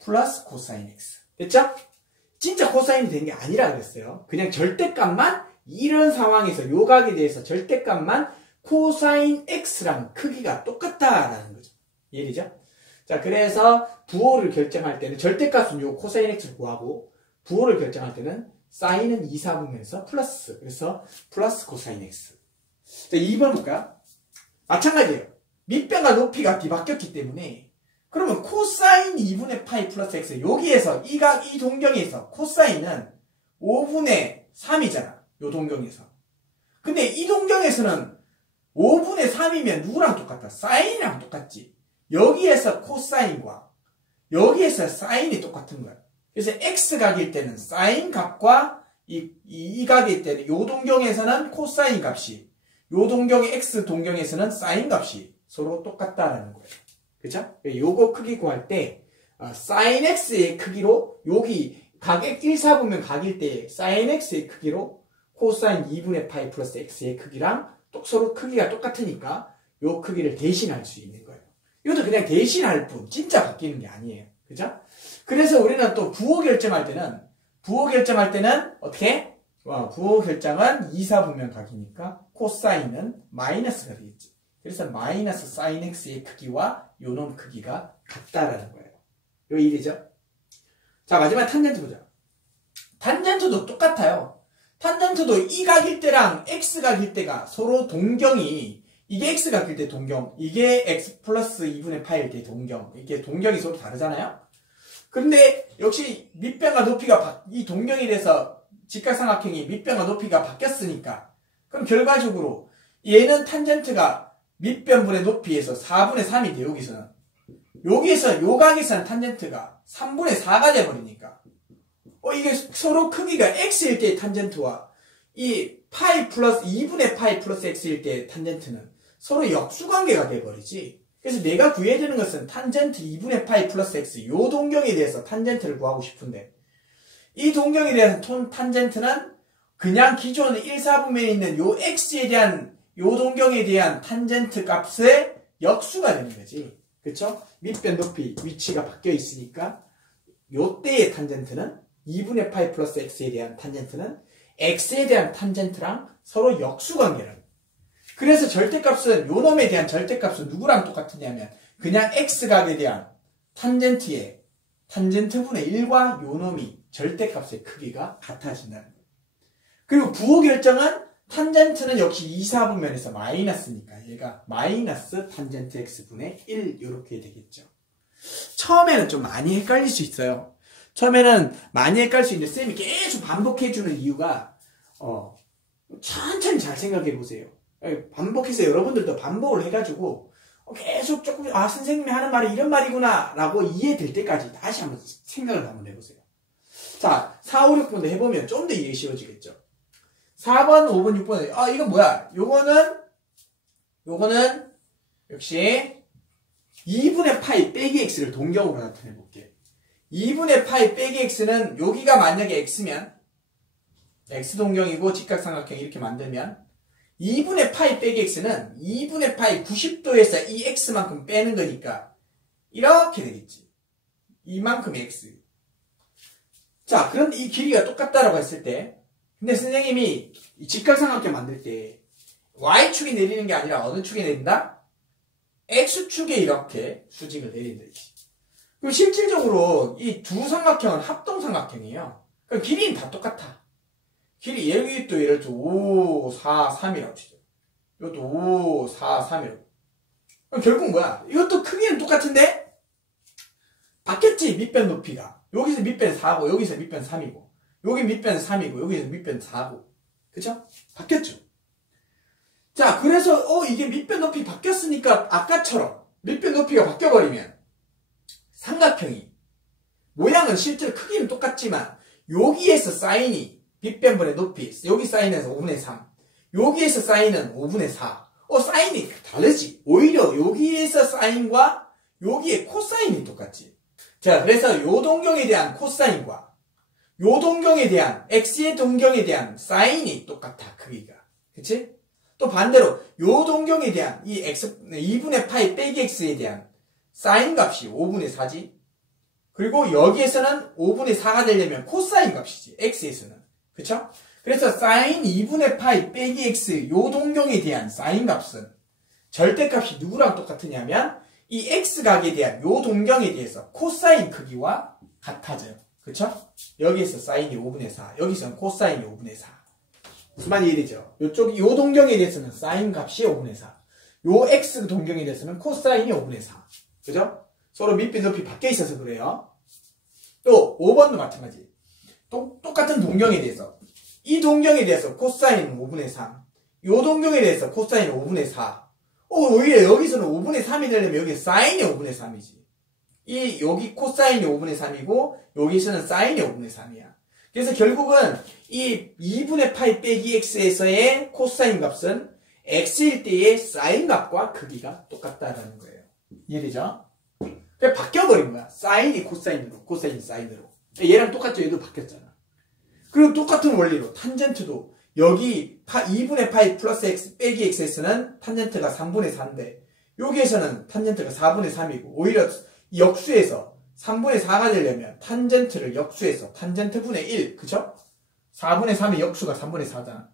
플러스 코사인 x. 됐죠? 진짜 코사인이 된 게 아니라 그랬어요. 그냥 절대값만 이런 상황에서 요 각에 대해서 절대값만 코사인 x랑 크기가 똑같다라는 거죠. 이해되죠? 자, 그래서 부호를 결정할 때는 절대값은 요 코사인 x를 구하고 부호를 결정할 때는 사인은 이사분면에서 플러스. 그래서 플러스 코사인 x. 자, 2번 볼까요? 마찬가지예요. 밑변과 높이가 뒤바뀌었기 때문에 그러면 코사인 2분의 파이 플러스 x 여기에서 이 동경에서 코사인은 5분의 3이잖아. 요 동경에서. 근데 이 동경에서는 5분의 3이면 누구랑 똑같다? 사인이랑 똑같지. 여기에서 코사인과 여기에서 사인이 똑같은 거야. 그래서 x각일 때는 사인 값과 이 각일 때는 요 동경에서는 코사인 값이 요 동경의 x 동경에서는 사인 값이 서로 똑같다라는 거예요. 그쵸? 요거 크기 구할 때 sin x의 크기로 여기 각의 1사분면 각일 때 sin x의 크기로 코사인 2분의 파이 플러스 x의 크기랑 서로 크기가 똑같으니까 요 크기를 대신할 수 있는 거예요. 이것도 그냥 대신할 뿐 진짜 바뀌는 게 아니에요. 그죠? 그래서 우리는 또 부호 결정할 때는 어떻게? 부호 결정은 이사분면 각이니까 코사인은 마이너스가 되겠지. 그래서 마이너스 사인 x의 크기와 요놈 크기가 같다라는 거예요. 요 일이죠. 자, 마지막 탄젠트 보자. 탄젠트도 똑같아요. 탄젠트도 이 각일 때랑 x 각일 때가 서로 동경이 이게 x 각일 때 동경, 이게 x 플러스 2분의 파일 때 동경, 이게 동경이 서로 다르잖아요. 근데 역시 밑변과 높이가 이 동경이 돼서 직각삼각형이 밑변과 높이가 바뀌었으니까 그럼 결과적으로 얘는 탄젠트가 밑변분의 높이에서 4분의 3이 돼. 여기서 요 각에서는 탄젠트가 3분의 4가 돼버리니까 이게 서로 크기가 x일 때의 탄젠트와 이 파이 플러스 2분의 파이 플러스 x일 때의 탄젠트는 서로 역수관계가 돼버리지. 그래서 내가 구해야 되는 것은 탄젠트 2분의 파이 플러스 x 요 동경에 대해서 탄젠트를 구하고 싶은데 이 동경에 대한 탄젠트는 그냥 기존 1사분면에 있는 요 x에 대한 요 동경에 대한 탄젠트 값의 역수가 되는 거지. 그쵸? 밑변 높이 위치가 바뀌어 있으니까 요때의 탄젠트는 2분의 파이 플러스 x에 대한 탄젠트는 x에 대한 탄젠트랑 서로 역수관계를. 그래서 절대값은 요놈에 대한 절대값은 누구랑 똑같으냐면 그냥 x각에 대한 탄젠트의 탄젠트분의 1과 요놈이 절대값의 크기가 같아진다는 거예요. 그리고 부호 결정은 탄젠트는 역시 이사분면에서 마이너스니까 얘가 마이너스 탄젠트 x분의 1 이렇게 되겠죠. 처음에는 좀 많이 헷갈릴 수 있어요. 처음에는 많이 헷갈릴 수 있는데 쌤이 계속 반복해주는 이유가 천천히 잘 생각해 보세요. 반복해서 여러분들도 반복을 해가지고 계속 조금 선생님이 하는 말이 이런 말이구나 라고 이해될 때까지 다시 한번 생각을 한번 해보세요. 자, 4, 5, 6번도 해보면 좀 더 이해가 쉬워지겠죠. 4번, 5번, 6번 이건 뭐야? 요거는 역시 2분의 파이 빼기 x를 동경으로 나타내 볼게. 2분의 파이 빼기 x는 여기가 만약에 x면 x 동경이고 직각삼각형 이렇게 만들면 2분의 파이 빼기 x는 2분의 파이 90도에서 이 x만큼 빼는 거니까 이렇게 되겠지. 이만큼의 x. 자, 그런데 이 길이가 똑같다라고 했을 때 근데 선생님이 직각삼각형 만들 때 y축이 내리는 게 아니라 어느 축에 내린다? x축에 이렇게 수직을 내린다. 그리고 실질적으로 이 두 삼각형은 합동삼각형이에요. 그럼 길이는 다 똑같아. 길이 여기도 예를 들어 5, 4, 3이라고 치죠. 이것도 5, 4, 3이라고. 그럼 결국 뭐야? 이것도 크기는 똑같은데 바뀌었지 밑변 높이가. 여기서 밑변 4고 여기서 밑변 3이고 여기 밑변 3이고 여기서 밑변 4고 그쵸? 바뀌었죠. 자, 그래서 이게 밑변 높이 바뀌었으니까 아까처럼 밑변 높이가 바뀌어버리면 삼각형이 모양은 실제로 크기는 똑같지만 여기에서 사인이 밑변분의 높이 여기 사인에서 5분의 3 여기에서 사인은 5분의 4 사인이 다르지. 오히려 여기에서 사인과 여기에 코사인이 똑같지. 자, 그래서 요 동경에 대한 코사인과 요 동경에 대한 x의 동경에 대한 사인이 똑같아. 크기가. 그치? 또 반대로 요 동경에 대한 이 x 2분의 파이 빼기 x에 대한 사인 값이 5분의 4지. 그리고 여기에서는 5분의 4가 되려면 코사인 값이지. x에서는. 그쵸? 그래서 사인 2분의 파이 빼기 x 요 동경에 대한 사인 값은 절대값이 누구랑 똑같으냐면 이 x각에 대한 요 동경에 대해서 코사인 크기와 같아져요. 그쵸? 여기에서 사인이 5분의 4, 여기서는 코사인이 5분의 4. 무슨 말이 이해되죠? 요쪽, 요 동경에 대해서는 사인 값이 5분의 4. 요 x 동경에 대해서는 코사인이 5분의 4. 그죠? 서로 밑변 높이 바뀌어 있어서 그래요. 또 5번도 마찬가지. 똑같은 동경에 대해서 이 동경에 대해서 코사인은 5분의 3, 요 동경에 대해서 코사인은 5분의 4. 오히려 여기서는 5분의 3이 되려면 여기 사인이 5분의 3이지. 여기 코사인이 5분의 3이고 여기서는 사인이 5분의 3이야. 그래서 결국은 이 2분의 파이 빼기 x에서의 코사인 값은 x일 때의 사인 값과 크기가 똑같다라는 거예요. 이해되죠? 그냥 바뀌어버린 거야. 사인이 코사인으로, 코사인이 사인으로. 얘랑 똑같죠? 얘도 바뀌었잖아. 그리고 똑같은 원리로 탄젠트도 여기 2분의 파이 플러스 x 빼기 x에서는 탄젠트가 3분의 4인데 여기에서는 탄젠트가 4분의 3이고 오히려 역수에서 3분의 4가 되려면 탄젠트를 역수해서 탄젠트 분의 1, 그쵸? 4분의 3의 역수가 3분의 4잖아.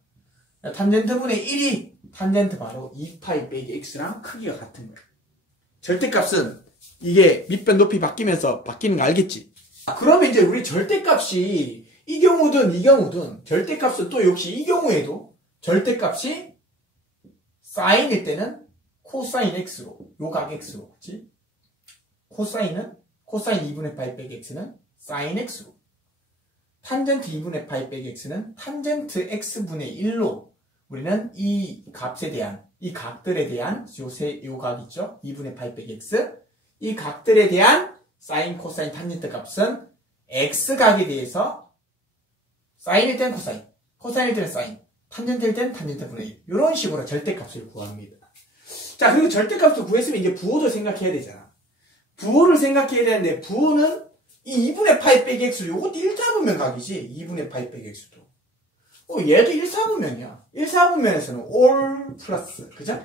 탄젠트 분의 1이 탄젠트 바로 2파이 빼기 x랑 크기가 같은 거야. 절대값은 이게 밑변 높이 바뀌면서 바뀌는 거 알겠지? 그러면 이제 우리 절대값이 이 경우든 이 경우든 절대값은 또 역시 이 경우에도 절대값이 사인일 때는 코사인 x로, 요 각 x로, 그치? 코사인 2분의 파이 빼기 x는 사인 x로, 탄젠트 2분의 파이 빼기 x는 탄젠트 x분의 1로 우리는 이 값에 대한, 이 각들에 대한 요 각 있죠? 2분의 파이 빼기 x 이 각들에 대한 사인, 코사인, 탄젠트 값은 x각에 대해서 사인일 때는 코사인, 코사인일 때는 사인, 탄젠트일 때는 탄젠트 분의 1 이런 식으로 절대값을 구합니다. 자, 그리고 절대값을 구했으면 이제 부호도 생각해야 되잖아. 부호를 생각해야 되는데 부호는 이 2분의 파이 빼기 x 요것도 1사분면 각이지. 2분의 파이 빼기 x도 얘도 1사분면이야. 1사분면에서는 all 플러스, 그죠?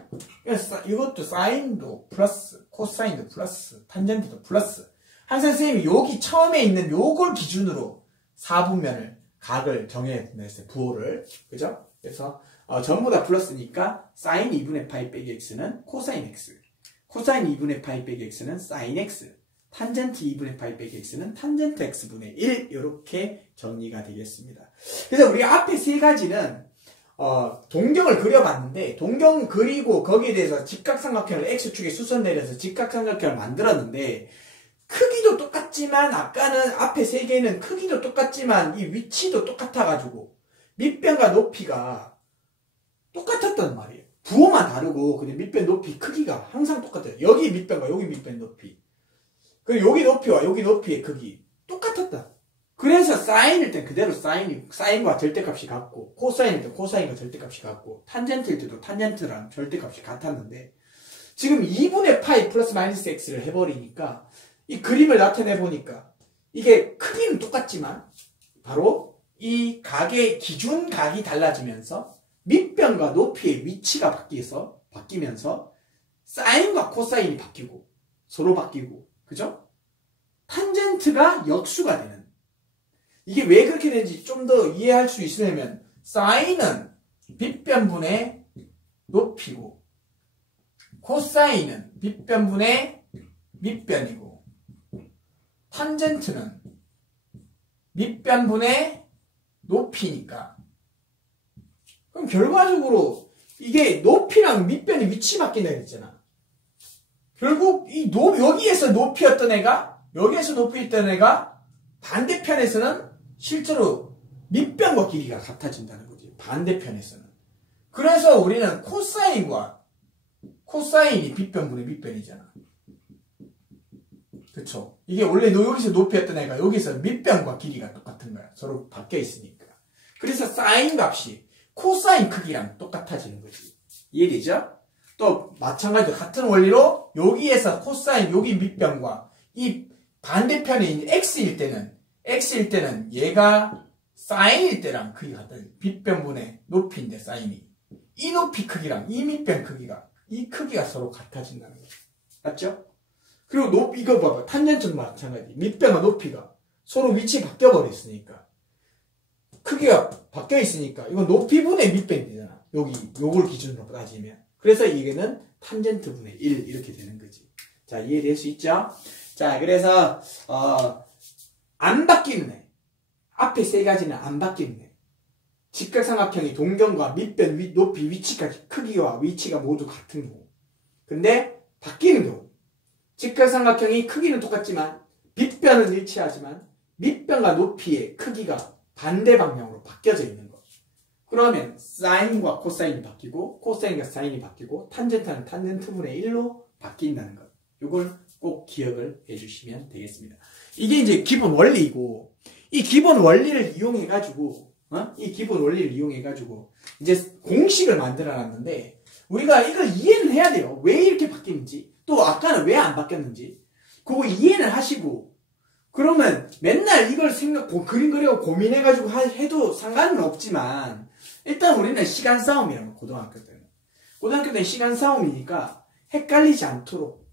이것도 사인도 플러스, 코사인도 플러스, 탄젠트도 플러스. 항상 선생님이 여기 처음에 있는 요걸 기준으로 4분면을 각을 정해냈어요. 부호를. 그죠? 그래서 전부 다 플러스니까 사인 2분의 파이 빼기 x는 코사인 x, 코사인 2분의 파이 빼기 x는 사인 x, 탄젠트 2분의 파이 빼기 x는 탄젠트 x분의 1 이렇게 정리가 되겠습니다. 그래서 우리 앞에 세 가지는 동경을 그려봤는데 동경 그리고 거기에 대해서 직각삼각형을 x축에 수선 내려서 직각삼각형을 만들었는데 크기도 똑같지만 아까는 앞에 세 개는 크기도 똑같지만 이 위치도 똑같아가지고 밑변과 높이가 똑같았단 말이에요. 부호만 다르고 그냥 밑변 높이 크기가 항상 똑같아요. 여기 밑변과 여기 밑변 높이 그리고 여기 높이와 여기 높이의 크기 똑같았다. 그래서 사인일 땐 그대로 사인과 절대값이 같고 코사인일 때 코사인과 절대값이 같고 탄젠트일 때도 탄젠트랑 절대값이 같았는데 지금 2분의 파이 플러스 마이너스 x를 해버리니까 이 그림을 나타내 보니까 이게 크기는 똑같지만 바로 이 각의 기준 각이 달라지면서 밑변과 높이의 위치가 바뀌면서 사인과 코사인이 바뀌고 서로 바뀌고 그죠? 탄젠트가 역수가 되는 이게 왜 그렇게 되는지 좀 더 이해할 수 있으려면 사인은 밑변분의 높이고 코사인은 밑변분의 밑변이고 탄젠트는 밑변분의 높이니까 그럼 결과적으로 이게 높이랑 밑변이 위치 바뀐다 그랬잖아. 결국 여기에서 높이였던 애가 여기에서 높이였던 애가 반대편에서는 실제로 밑변과 길이가 같아진다는 거지. 반대편에서는. 그래서 우리는 코사인이 밑변분의 밑변이잖아. 그쵸? 이게 원래 여기서 높이였던 애가 여기서 밑변과 길이가 똑같은 거야. 서로 바뀌어 있으니까. 그래서 사인 값이 코사인 크기랑 똑같아지는 거지. 이해되죠? 또 마찬가지로 같은 원리로 여기에서 코사인 여기 밑변과 이 반대편에 있는 x일 때는 얘가 사인일 때랑 크기가 같다. 밑변분의 높이인데 사인이 이 높이 크기랑 이 밑변 크기가 이 크기가 서로 같아진다는 거죠. 맞죠? 그리고 이거 봐봐. 탄젠트도 마찬가지. 밑변과 높이가 서로 위치 바뀌어버렸으니까 크기가 바뀌어 있으니까 이건 높이분의 밑변이 되잖아. 요걸 기준으로 따지면. 그래서 이게는 탄젠트 분의 1 이렇게 되는 거지. 자, 이해될 수 있죠? 자, 그래서 안 바뀌는 애. 앞에 세 가지는 안 바뀌는 애. 직각삼각형이 동경과 밑변, 높이, 위치까지 크기와 위치가 모두 같은 경우. 근데 바뀌는 경우. 직각삼각형이 크기는 똑같지만 밑변은 일치하지만 밑변과 높이의 크기가 반대 방향으로 바뀌어져 있는 거. 그러면 사인과 코사인이 바뀌고 코사인과 사인이 바뀌고 탄젠트는 탄젠트분의 1로 바뀐다는 것. 이걸 꼭 기억을 해주시면 되겠습니다. 이게 이제 기본 원리이고 이 기본 원리를 이용해가지고 이제 공식을 만들어놨는데 우리가 이걸 이해는 해야 돼요. 왜 이렇게 바뀌는지 또 아까는 왜 안 바뀌었는지 그거 이해는 하시고 그러면 맨날 이걸 그림 그리고 고민해가지고 해도 상관은 없지만 일단 우리는 시간 싸움이라고 고등학교 때는 시간 싸움이니까 헷갈리지 않도록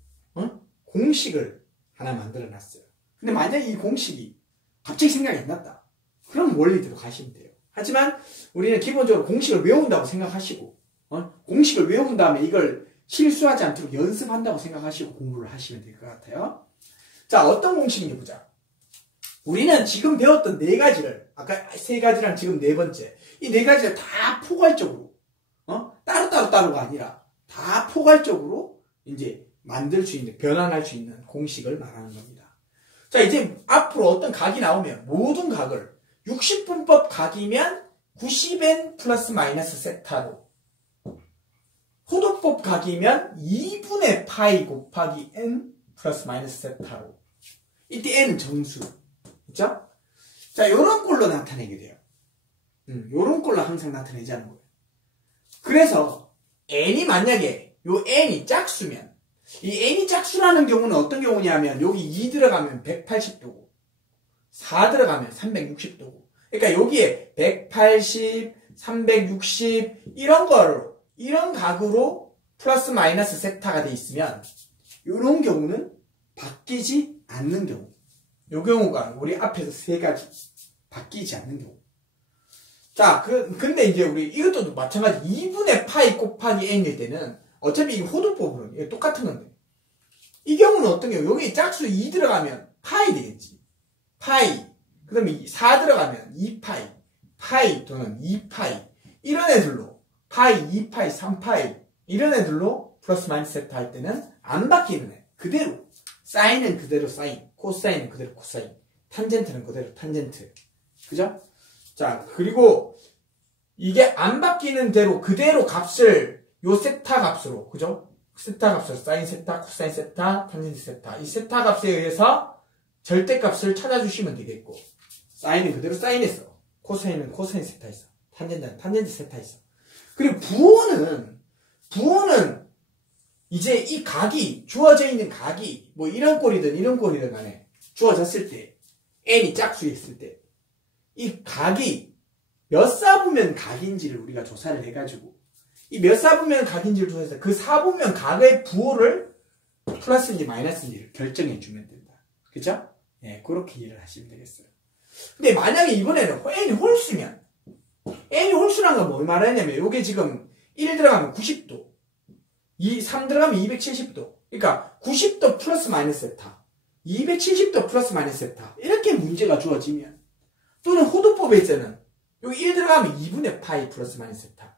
공식을 하나 만들어놨어요. 근데 만약에 이 공식이 갑자기 생각이 안 났다. 그럼 원리대로 가시면 돼요. 하지만 우리는 기본적으로 공식을 외운다고 생각하시고 공식을 외운 다음에 이걸 실수하지 않도록 연습한다고 생각하시고 공부를 하시면 될 것 같아요. 자, 어떤 공식인지 보자. 우리는 지금 배웠던 네 가지를 아까 세 가지랑 지금 네 번째 이 네 가지를 다 포괄적으로 따로가 아니라 다 포괄적으로 이제 만들 수 있는 변환할 수 있는 공식을 말하는 겁니다. 자, 이제 앞으로 어떤 각이 나오면 모든 각을 60분법 각이면 90n 플러스 마이너스 세타로 호도법 각이면 2분의 파이 곱하기 n 플러스 마이너스 세타로 이때 n은 정수 그쵸? 자, 요런 꼴로 나타내게 돼요. 요런 꼴로 항상 나타내자는 거예요. 그래서 n이 만약에 요 n이 짝수면 이 n이 짝수라는 경우는 어떤 경우냐면 여기 2 들어가면 180도고 4 들어가면 360도고 그러니까 여기에 180, 360 이런 각으로 플러스 마이너스 세타가 돼 있으면 이런 경우는 바뀌지 않는 경우 요 경우가 우리 앞에서 세 가지 바뀌지 않는 경우 자, 근데 이제 우리 이것도 마찬가지 2분의 파이 곱하기 n일 때는 어차피 이 호도법으로는 똑같은 건데 이 경우는 어떤 경우 여기 짝수 2 들어가면 파이 되겠지 파이 그 다음에 4 들어가면 2파이 파이 또는 2파이 이런 애들로 파이, 2파이, 3파이 이런 애들로 플러스 마이너스 세타 할 때는 안 바뀌는 애 그대로 사인은 그대로 사인 코사인은 그대로 코사인 탄젠트는 그대로 탄젠트 그죠? 자, 그리고 이게 안 바뀌는 대로 그대로 값을 요 세타 값으로 그죠? 세타 값을 사인 세타, 코사인 세타, 탄젠트 세타 이 세타 값에 의해서 절대값을 찾아주시면 되겠고 사인은 그대로 사인했어 코사인은 코사인 세타 있어 탄젠트는 탄젠트 세타 있어 그리고 부호는 이제 이 각이 주어져 있는 각이 뭐 이런 꼴이든 간에 주어졌을 때 n이 짝수였을 때 이 각이 몇 사분면 각인지를 우리가 조사를 해가지고 이 몇 사분면 각인지를 조사해서 그 사분면 각의 부호를 플러스인지 마이너스인지를 결정해 주면 된다. 그죠? 예, 그렇게 이해를 하시면 되겠어요. 근데 만약에 이번에는 n이 홀수면 n이 홀수란 건 뭘 말하냐면 요게 지금 1 들어가면 90도 3 들어가면 270도 그러니까 90도 플러스 마이너스 세타 270도 플러스 마이너스 세타 이렇게 문제가 주어지면 또는 호도법에 있어는 여기 1 들어가면 2분의 파이 플러스 마이너스 세타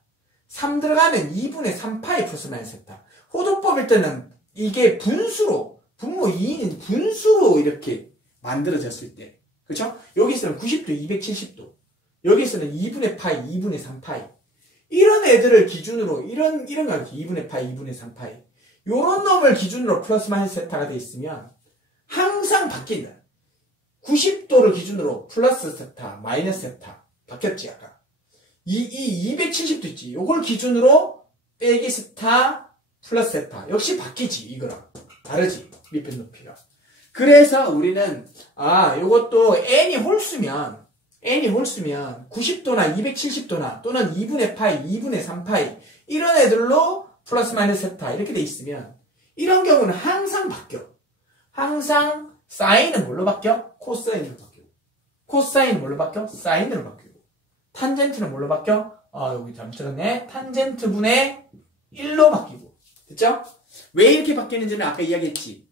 3 들어가면 2분의 3파이 플러스 마이너스 세타 호도법일 때는 이게 분수로 분모 2인 분수로 이렇게 만들어졌을 때 그렇죠? 여기서는 90도 270도 여기서는 2분의 파이 2분의 3파이 이런 애들을 기준으로 이런 거 2분의 파이 2분의 3파이 요런 놈을 기준으로 플러스 마이너스 세타가 돼 있으면 항상 바뀐다. 90도를 기준으로 플러스 세타 마이너스 세타 바뀌었지 아까 이 270도 있지 요걸 기준으로 빼기 세타 플러스 세타 역시 바뀌지 이거랑 다르지 밑변 높이가 그래서 우리는 요것도 n이 홀수면 90도나 270도나 또는 2분의 파이 2분의 3파이 이런 애들로 플러스 마이너스 세타 이렇게 돼 있으면 이런 경우는 항상 바뀌어. 항상 사인은 뭘로 바뀌어? 코사인으로 바뀌고. 코사인은 뭘로 바뀌어? 사인으로 바뀌고. 탄젠트는 뭘로 바뀌어? 여기 잘못 들었네. 탄젠트 분의 1로 바뀌고. 됐죠? 왜 이렇게 바뀌는지는 아까 이야기했지.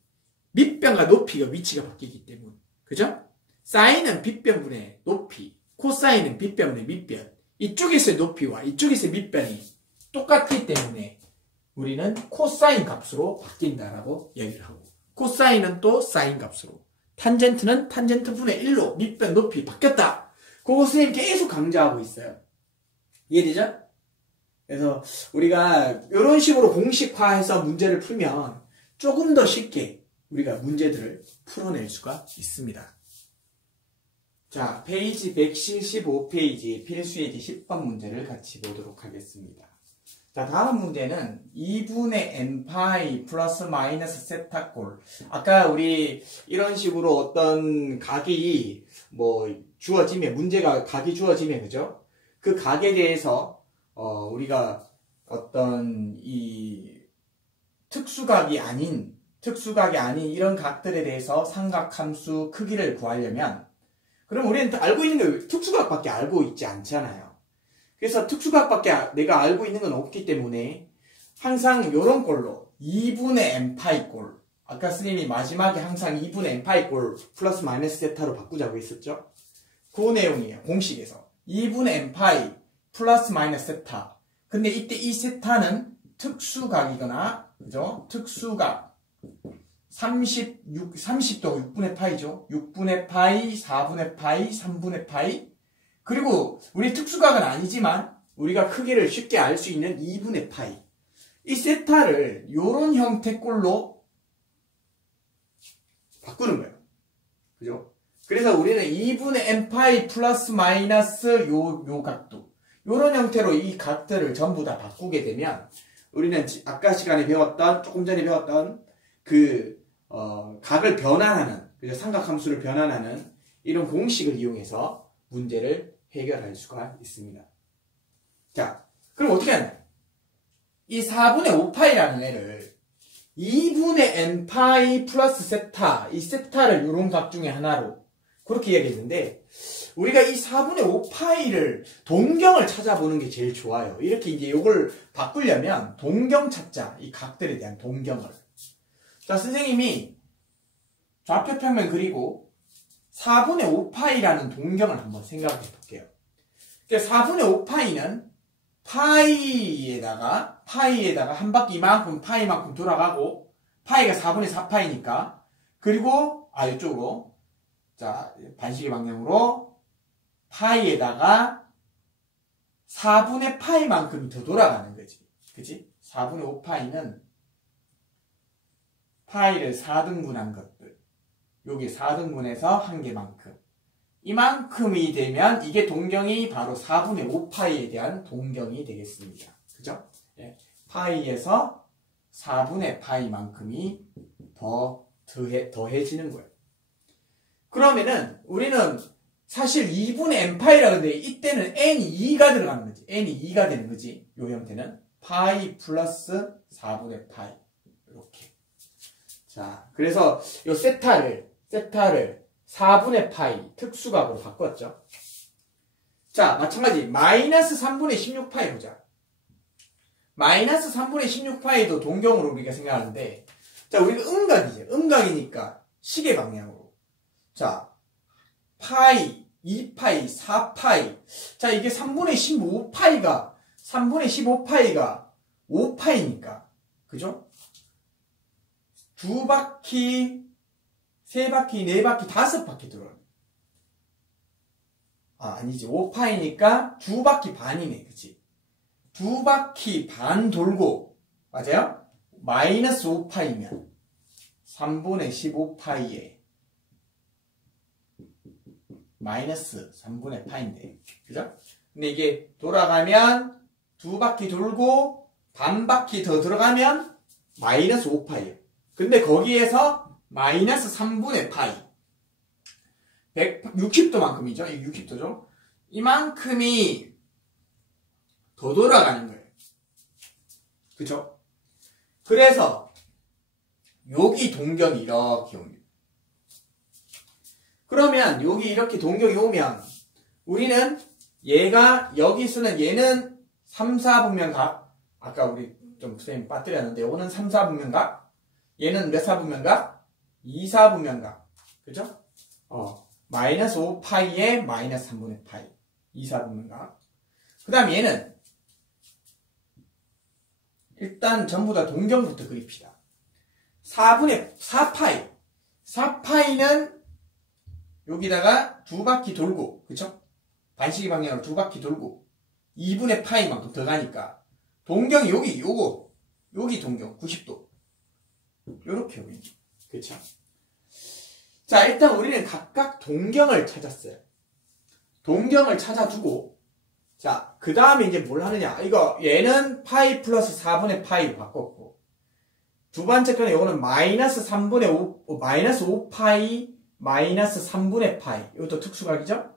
밑변과 높이가 위치가 바뀌기 때문에. 그죠? 사인은 빗변분의 높이, 코사인은 빗변분의 밑변. 이쪽에서의 높이와 이쪽에서의 밑변이 똑같기 때문에 우리는 코사인 값으로 바뀐다라고 얘기를 하고, 코사인은 또 사인 값으로, 탄젠트는 탄젠트 분의 1로 밑변 높이 바뀌었다. 그거 선생님 계속 강조하고 있어요. 이해되죠? 그래서 우리가 이런 식으로 공식화해서 문제를 풀면 조금 더 쉽게 우리가 문제들을 풀어낼 수가 있습니다. 자, 페이지 175페이지 필수예지 10번 문제를 같이 보도록 하겠습니다. 자, 다음 문제는 2분의 n파이 플러스 마이너스 세타꼴. 아까 우리 이런 식으로 어떤 각이 주어지면, 문제가 각이 주어지면, 그죠? 그 각에 대해서 우리가 어떤 이 특수각이 아닌 이런 각들에 대해서 삼각함수 크기를 구하려면, 그럼 우리는 알고 있는 게 특수각밖에 알고 있지 않잖아요. 그래서 특수각밖에 내가 알고 있는 건 없기 때문에 항상 이런 꼴로 2분의 n파이 꼴, 아까 선생님이 마지막에 항상 2분의 n파이 꼴 플러스 마이너스 세타로 바꾸자고 했었죠. 그 내용이에요. 공식에서 2분의 n파이 플러스 마이너스 세타. 근데 이때 이 세타는 특수각이거나, 그죠? 특수각 30도 6분의 파이죠. 6분의 파이, 4분의 파이, 3분의 파이. 그리고 우리 특수각은 아니지만 우리가 크기를 쉽게 알 수 있는 2분의 파이. 이 세타를 요런 형태꼴로 바꾸는 거예요. 그죠? 그래서 우리는 2분의 n파이 플러스 마이너스 요 각도. 요런 형태로 이 각들을 전부 다 바꾸게 되면 우리는 아까 시간에 배웠던, 조금 전에 배웠던 각을 변환하는, 그죠? 삼각함수를 변환하는 이런 공식을 이용해서 문제를 해결할 수가 있습니다. 자, 그럼 어떻게 하냐? 이 4분의 5파이라는 애를 2분의 n파이 플러스 세타, 이 세타를 이런 각 중에 하나로 그렇게 이야기했는데, 우리가 이 4분의 5파이를 동경을 찾아보는 게 제일 좋아요. 이렇게 이제 이걸 바꾸려면 동경 찾자. 이 각들에 대한 동경을. 자, 선생님이 좌표평면 그리고 4분의 5파이라는 동경을 한번 생각해 볼게요. 4분의 5파이는 파이에다가 한 바퀴 이만큼 파이만큼 돌아가고, 파이가 4분의 4파이니까, 그리고 이쪽으로, 자, 반시계 방향으로 파이에다가 4분의 파이만큼이 더 돌아가는 거지. 그치? 4분의 5파이는 파이를 4등분한 것들. 여기 4등분해서 한 개만큼. 이만큼이 되면 이게 동경이 바로 4분의 5파이에 대한 동경이 되겠습니다. 그죠? 예. 파이에서 4분의 파이만큼이 더해지는 거예요. 그러면은 우리는 사실 2분의 n파이라 근데 이때는 n이 2가 들어가는 거지. n이 2가 되는 거지. 요 형태는 파이 플러스 4분의 파이. 이렇게. 자, 그래서 요 세타를 4분의 파이 특수각으로 바꿨죠. 자, 마찬가지 마이너스 3분의 16파이 보자. 마이너스 3분의 16파이도 동경으로 우리가 생각하는데, 자, 우리가 음각이죠. 음각이니까 시계 방향으로. 자, 파이, 2파이, 4파이. 자, 이게 3분의 15파이가 5파이니까. 그죠? 2바퀴, 3바퀴, 4바퀴, 5바퀴 들어요. 아니지. 5파이니까 2바퀴 반이네. 그치? 2바퀴 반 돌고, 맞아요? 마이너스 5파이면 3분의 15파이에 마이너스 3분의 파인데, 그죠? 근데 이게 돌아가면 2바퀴 돌고 반 바퀴 더 들어가면 마이너스 5파이에요. 근데 거기에서 마이너스 3분의 파이 160도만큼이죠. 이 60도죠. 이만큼이 더 돌아가는 거예요. 그죠? 그래서 여기 동경이 이렇게 옵니다. 그러면 여기 이렇게 동경이 오면 우리는 얘가 여기 수는 얘는 3, 4분면각 아까 우리 좀 선생님 빠뜨렸는데 요거는 3, 4분면각 얘는 몇 사분면각? 2, 4분면각 그죠? 마이너스 5파이에 마이너스 3분의 파이 2, 4분면각 그 다음 얘는 일단 전부 다 동경부터 그립시다. 4파이 4파이는 여기다가 두 바퀴 돌고 그쵸? 반시계 방향으로 두 바퀴 돌고 2분의 파이만큼 더 가니까 동경이 여기 동경 90도 요렇게 오겠죠. 그쵸? 자 일단 우리는 각각 동경을 찾았어요. 동경을 찾아두고 자 그 다음에 이제 뭘 하느냐 이거 얘는 파이 플러스 4분의 파이로 바꿨고 두 번째 거는 요거는 마이너스 3분의 5 마이너스 5파이 마이너스 3분의 파이 이것도 특수각이죠?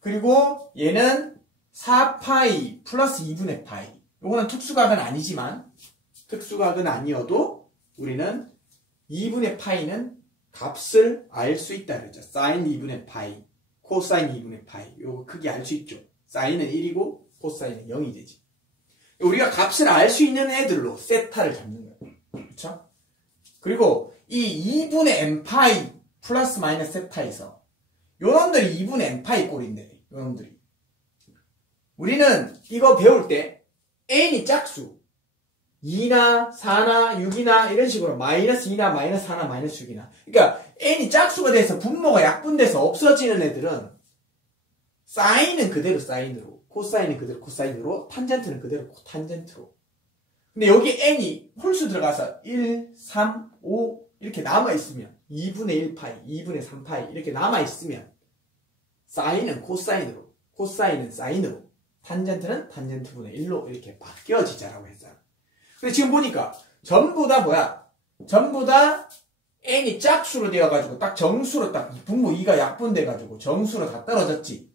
그리고 얘는 4파이 플러스 2분의 파이 요거는 특수각은 아니지만 특수각은 아니어도 우리는 2분의 파이는 값을 알 수 있다 그랬죠. 사인 2분의 파이 코사인 2분의 파이 요거 크게 알 수 있죠. 사인은 1이고 코사인은 0이 되지. 우리가 값을 알 수 있는 애들로 세타를 잡는 거예요. 그렇죠? 그리고 이 2분의 n파이 플러스 마이너스 세타에서 요놈들이 2분의 n파이 꼴인데 요놈들이 우리는 이거 배울 때 n이 짝수 2나 4나 6이나 이런 식으로 마이너스 2나 마이너스 4나 마이너스 6이나 그러니까 n이 짝수가 돼서 분모가 약분돼서 없어지는 애들은 사인은 그대로 사인으로 코사인은 그대로 코사인으로 탄젠트는 그대로 코탄젠트로 근데 여기 n이 홀수 들어가서 1, 3, 5 이렇게 남아있으면 2분의 1파이, 2분의 3파이 이렇게 남아있으면 사인은 코사인으로 코사인은 사인으로 탄젠트는 탄젠트분의 1로 이렇게 바뀌어지자라고 했잖아. 근데 지금 보니까 전부 다 뭐야? 전부 다 n이 짝수로 되어가지고 딱 정수로 딱 분모 2가 약분돼가지고 정수로 다 떨어졌지.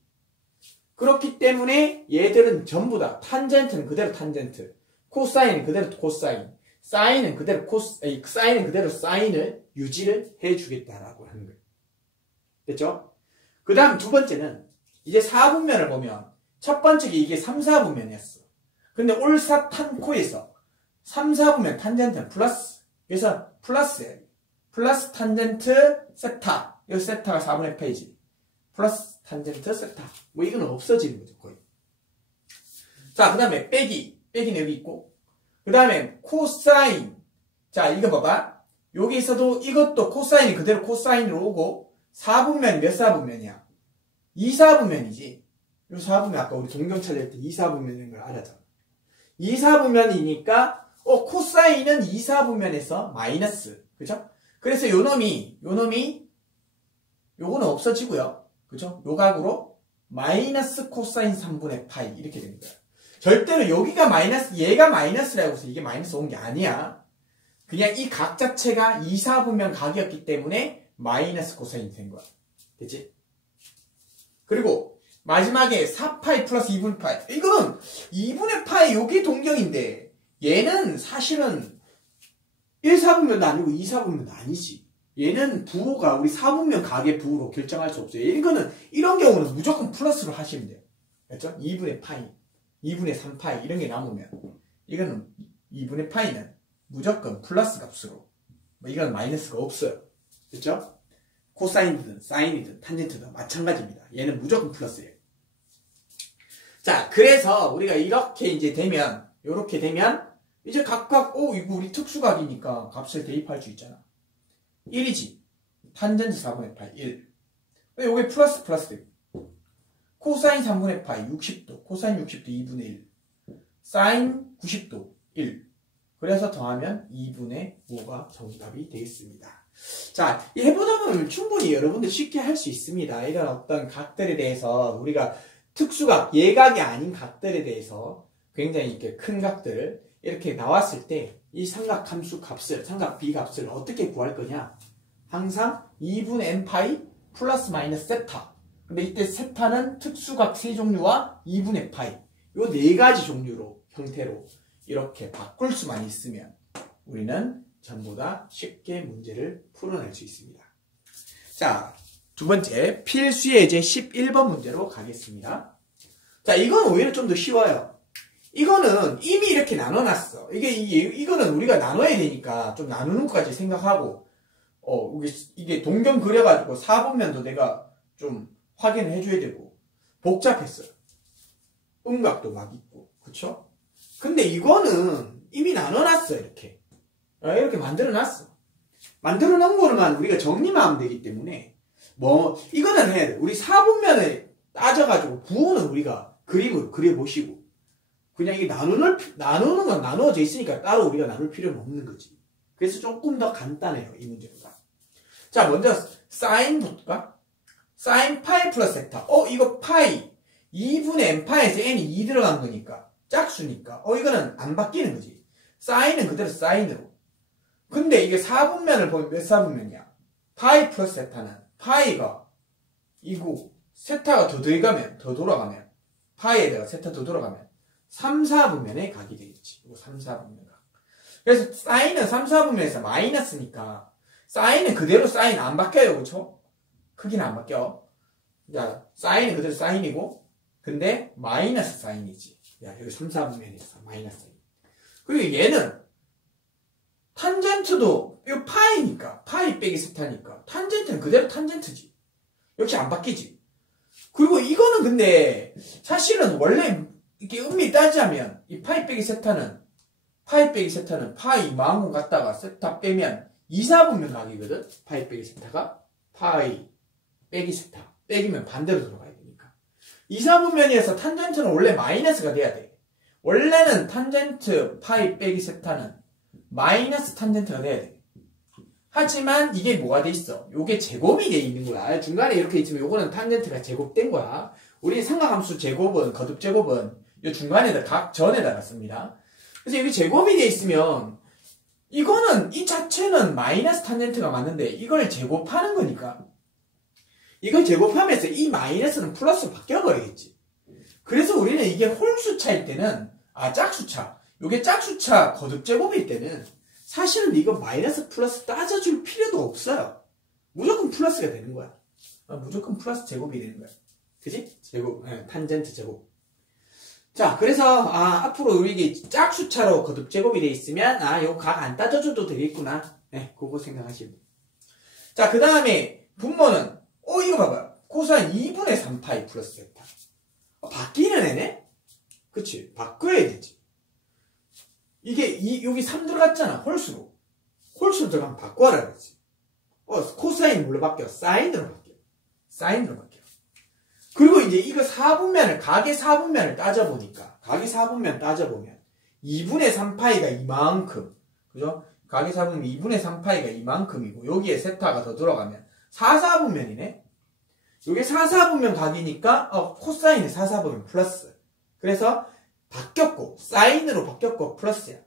그렇기 때문에 얘들은 전부 다 탄젠트는 그대로 탄젠트, 코사인은 그대로 코사인, 사인은 그대로 사인은 그대로 사인을 유지를 해주겠다라고 하는 거예요. 됐죠? 그 다음 두 번째는 이제 4분면을 보면 첫 번째 게 이게 3, 4분면이었어. 근데 올사탄코에서 3, 4분면 탄젠트는 플러스. 그래서 플러스예요. 플러스 탄젠트 세타. 여기 세타가 4분의 페이지. 플러스 탄젠트 세타. 뭐 이거는 없어지는 거죠, 거의. 자, 그 다음에 빼기는 여기 있고. 그 다음에 코사인. 자, 이거 봐봐. 여기서도 이것도 코사인이 그대로 코사인으로 오고 4분면이 몇 4분면이야? 2, 4분면이지. 요 4분면 아까 우리 동경 찾을 때 2, 4분면인 걸 알았잖아. 2, 4분면이니까 코사인은 2, 4분면에서 마이너스. 그죠? 그래서 요놈이 요거는 없어지고요. 그죠? 요 각으로 마이너스 코사인 3분의 파이 이렇게 됩니다. 절대로 여기가 마이너스 얘가 마이너스라고 해서 이게 마이너스 온 게 아니야. 그냥 이 각 자체가 2, 4분면 각이었기 때문에 마이너스 코사인이 된 거야. 됐지? 그리고 마지막에 4파이 플러스 2분의 파이. 이거는 2분의 파이 여기 동경인데 얘는 사실은 1, 4분면도 아니고 2, 4분면도 아니지. 얘는 부호가 우리 4분면 각의 부호로 결정할 수 없어요. 이거는 이런 경우는 무조건 플러스로 하시면 돼요. 그렇죠? 2분의 파이, 2분의 3파이 이런 게 남으면 이거는 2분의 파이는 무조건 플러스 값으로 이건 마이너스가 없어요. 그렇죠? 코사인이든 사인이든 탄젠트든 마찬가지입니다. 얘는 무조건 플러스예요. 자, 그래서 우리가 이렇게 이제 되면 요렇게 되면 이제 각각 이거 우리 특수각이니까 값을 대입할 수 있잖아. 1이지. 탄젠트 4분의 파이 1. 요게 플러스 되고. 코사인 3분의 파이 60도. 코사인 60도 2분의 1. 사인 90도 1. 그래서 더하면 2분의 5가 정답이 되겠습니다. 자, 해보다 보면 충분히 여러분들 쉽게 할 수 있습니다. 이런 어떤 각들에 대해서 우리가 특수각, 예각이 아닌 각들에 대해서 굉장히 이렇게 큰 각들 이렇게 나왔을 때 이 삼각함수 값을, 삼각 비값을 어떻게 구할 거냐? 항상 2분의 n파이 플러스 마이너스 세타. 근데 이때 세타는 특수각 세 종류와 2분의 파이. 요 네 가지 종류로 형태로 이렇게 바꿀 수만 있으면 우리는 전부 다 쉽게 문제를 풀어낼 수 있습니다. 자, 두 번째 필수 예제 11번 문제로 가겠습니다. 자, 이건 오히려 좀 더 쉬워요. 이거는 이미 이렇게 나눠놨어. 이거는 우리가 나눠야 되니까 좀 나누는 것까지 생각하고, 이게 동경 그려가지고 4분면도 내가 좀 확인을 해줘야 되고, 복잡했어요. 음각도 막 있고, 그쵸? 근데 이거는 이미 나눠놨어, 이렇게. 이렇게 만들어놨어. 만들어놓은 거로만 우리가 정리만 하면 되기 때문에, 이거는 해야 돼. 우리 4분면을 따져가지고, 부호는 우리가 그려보시고, 그냥 이게 나누는 건 나누어져 있으니까 따로 우리가 나눌 필요는 없는 거지. 그래서 조금 더 간단해요, 이 문제보다. 자, 먼저 사인 볼까? 사인 파이 플러스 세타. 이거 파이 2분의 n파에서 n이 2 들어간 거니까 짝수니까 이거는 안 바뀌는 거지. 사인은 그대로 사인으로. 근데 이게 4분면을 보면 몇 4분면이야? 파이 플러스 세타는 파이가 이고 세타가 더 돌아가면 파이에다가 세타 더 돌아가면 3, 4분면에 각이 되겠지. 이거 3, 4분면 각. 그래서 사인은 3, 4분면에서 마이너스니까 사인은 그대로 사인 안 바뀌어요. 그쵸? 크기는 안 바뀌어. 자, 사인은 그대로 사인이고 근데 마이너스 사인이지. 야, 여기 3, 4분면에서 마이너스 사인. 그리고 얘는 탄젠트도 이거 파이니까 파이 빼기 세타니까 탄젠트는 그대로 탄젠트지. 역시 안 바뀌지. 그리고 이거는 근데 사실은 원래 이렇게 음미 따지자면 이 파이 빼기 세타는 파이 이만큼 갖다가 세타 빼면 2, 4분면 각이거든. 파이 빼기 세타가 파이 빼기 세타 빼기면 반대로 들어가야 되니까 2, 4분면에서 탄젠트는 원래 마이너스가 돼야 돼. 원래는 탄젠트 파이 빼기 세타는 마이너스 탄젠트가 돼야 돼. 하지만 이게 뭐가 돼 있어? 요게 제곱이 돼 있는 거야. 중간에 이렇게 있으면 요거는 탄젠트가 제곱된 거야. 우리 삼각함수 제곱은 거듭 제곱은 요 중간에다 각 전에다가 씁니다. 그래서 여기 제곱이 돼 있으면 이거는 이 자체는 마이너스 탄젠트가 맞는데 이걸 제곱하는 거니까 이걸 제곱하면서 이 마이너스는 플러스로 바뀌어버리겠지. 그래서 우리는 이게 홀수차일 때는 짝수차 요게 짝수차 거듭 제곱일 때는 사실은 이거 마이너스 플러스 따져줄 필요도 없어요. 무조건 플러스가 되는 거야. 무조건 플러스 제곱이 되는 거야. 그지? 제곱, 탄젠트 제곱. 자, 그래서 앞으로 우리 이게 짝수차로 거듭 제곱이 돼 있으면 요거 각 안 따져줘도 되겠구나. 그거 생각하시면. 자, 그 다음에 분모는 이거 봐봐요. 코사인 2분의 3파이 플러스 세타. 바뀌는 애네? 그치? 바꿔야 되지. 이게 여기 3 들어갔잖아. 홀수로 들어가면 바꿔라 그랬지. 코사인 뭘로 바뀌어? 사인으로 바뀌어. 그리고 이제 이거 4분면을 각의 4분면을 따져보니까 각의 4분면 따져보면 2분의 3파이가 이만큼, 그죠? 각의 4분면 2분의 3파이가 이만큼이고 여기에 세타가 더 들어가면 4, 4분면이네. 이게 4, 4분면 각이니까 코사인이 4, 4분면 플러스. 그래서 바뀌었고 사인으로 바뀌었고 플러스야.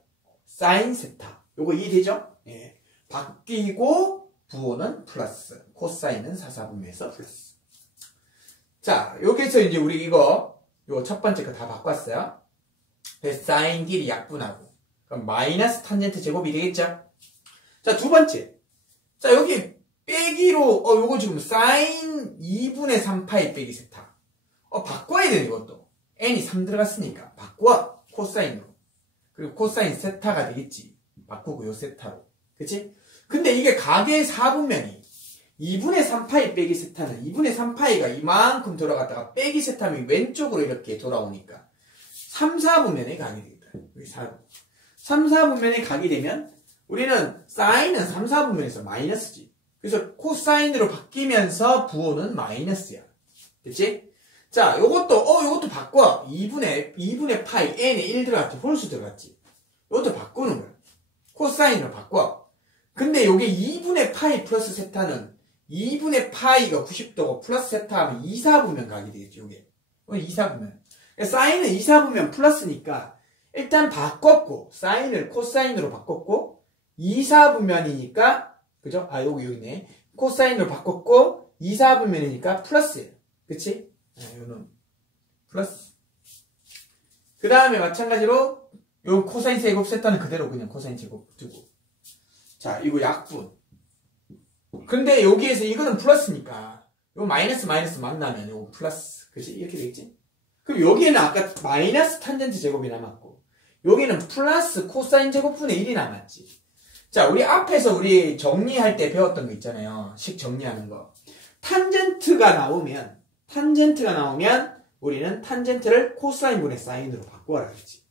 사인 세타. 요거 이해되죠? 예. 바뀌고 부호는 플러스. 코사인은 4, 4분면에서 플러스. 자, 여기서 이제 우리 요 첫 번째 거 다 바꿨어요. 그래서 사인 D를 약분하고. 그럼 마이너스 탄젠트 제곱이 되겠죠? 자, 두 번째. 자, 여기 빼기로, 요거 지금 사인 2분의 3파이 빼기 세타. 바꿔야 돼, 이것도. n이 3 들어갔으니까. 바꿔. 코사인으로. 그리고 코사인 세타가 되겠지. 바꾸고 요 세타로. 그치? 근데 이게 각의 4분면이 2분의 3파이 빼기 세타는 2분의 3파이가 이만큼 돌아갔다가 빼기 세타면 왼쪽으로 이렇게 돌아오니까 3, 4분면에 각이 되겠다. 여기 3, 4분면에 각이 되면 우리는 사인은 3, 4분면에서 마이너스지. 그래서 코사인으로 바뀌면서 부호는 마이너스야. 됐지? 자, 요것도 바꿔. 2분의 파이 n에 1 들어갔지. 홀수 들어갔지. 요것도 바꾸는 거야. 코사인으로 바꿔. 근데 요게 2분의 파이 플러스 세타는 2분의 파이가 90도고 플러스 세타 하면 2, 4분면 각이 되겠죠, 요게. 2, 4분면. 사인은 2, 4분면 플러스니까 일단 바꿨고, 사인을 코사인으로 바꿨고, 2, 4분면이니까, 그죠? 여기네. 코사인으로 바꿨고, 2, 4분면이니까 플러스예요. 그치? 요는 플러스. 그 다음에 마찬가지로, 요 코사인 제곱 세타는 그대로 그냥 코사인 제곱 두고. 자, 이거 약분. 근데 여기에서 이거는 플러스니까 요 마이너스 만나면 요 플러스. 그치? 이렇게 되겠지? 그럼 여기에는 아까 마이너스 탄젠트 제곱이 남았고 여기는 플러스 코사인 제곱분의 1이 남았지. 자, 우리 앞에서 우리 정리할 때 배웠던 거 있잖아요. 식 정리하는 거. 탄젠트가 나오면 우리는 탄젠트를 코사인분의 사인으로 바꿔라 그랬지.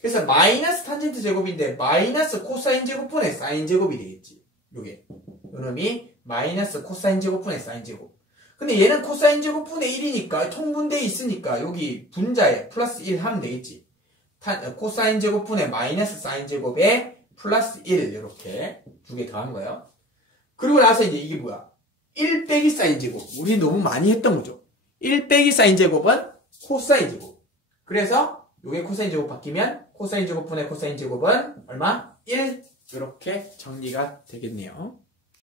그래서 마이너스 탄젠트 제곱인데 마이너스 코사인 제곱분의 사인 제곱이 되겠지. 요게 요놈이 마이너스 코사인 제곱분의 사인 제곱. 근데 얘는 코사인 제곱분의 1이니까 통분되어 있으니까 여기 분자에 플러스 1 하면 되겠지. 코사인 제곱분의 마이너스 사인 제곱에 플러스 1 이렇게 두 개 더한 거예요. 그리고 나서 이제 이게 뭐야? 1 빼기 사인 제곱. 우리 너무 많이 했던 거죠. 1 빼기 사인 제곱은 코사인 제곱. 그래서 요게 코사인 제곱 바뀌면 코사인 제곱분의 코사인 제곱은 얼마? 1 이렇게 정리가 되겠네요.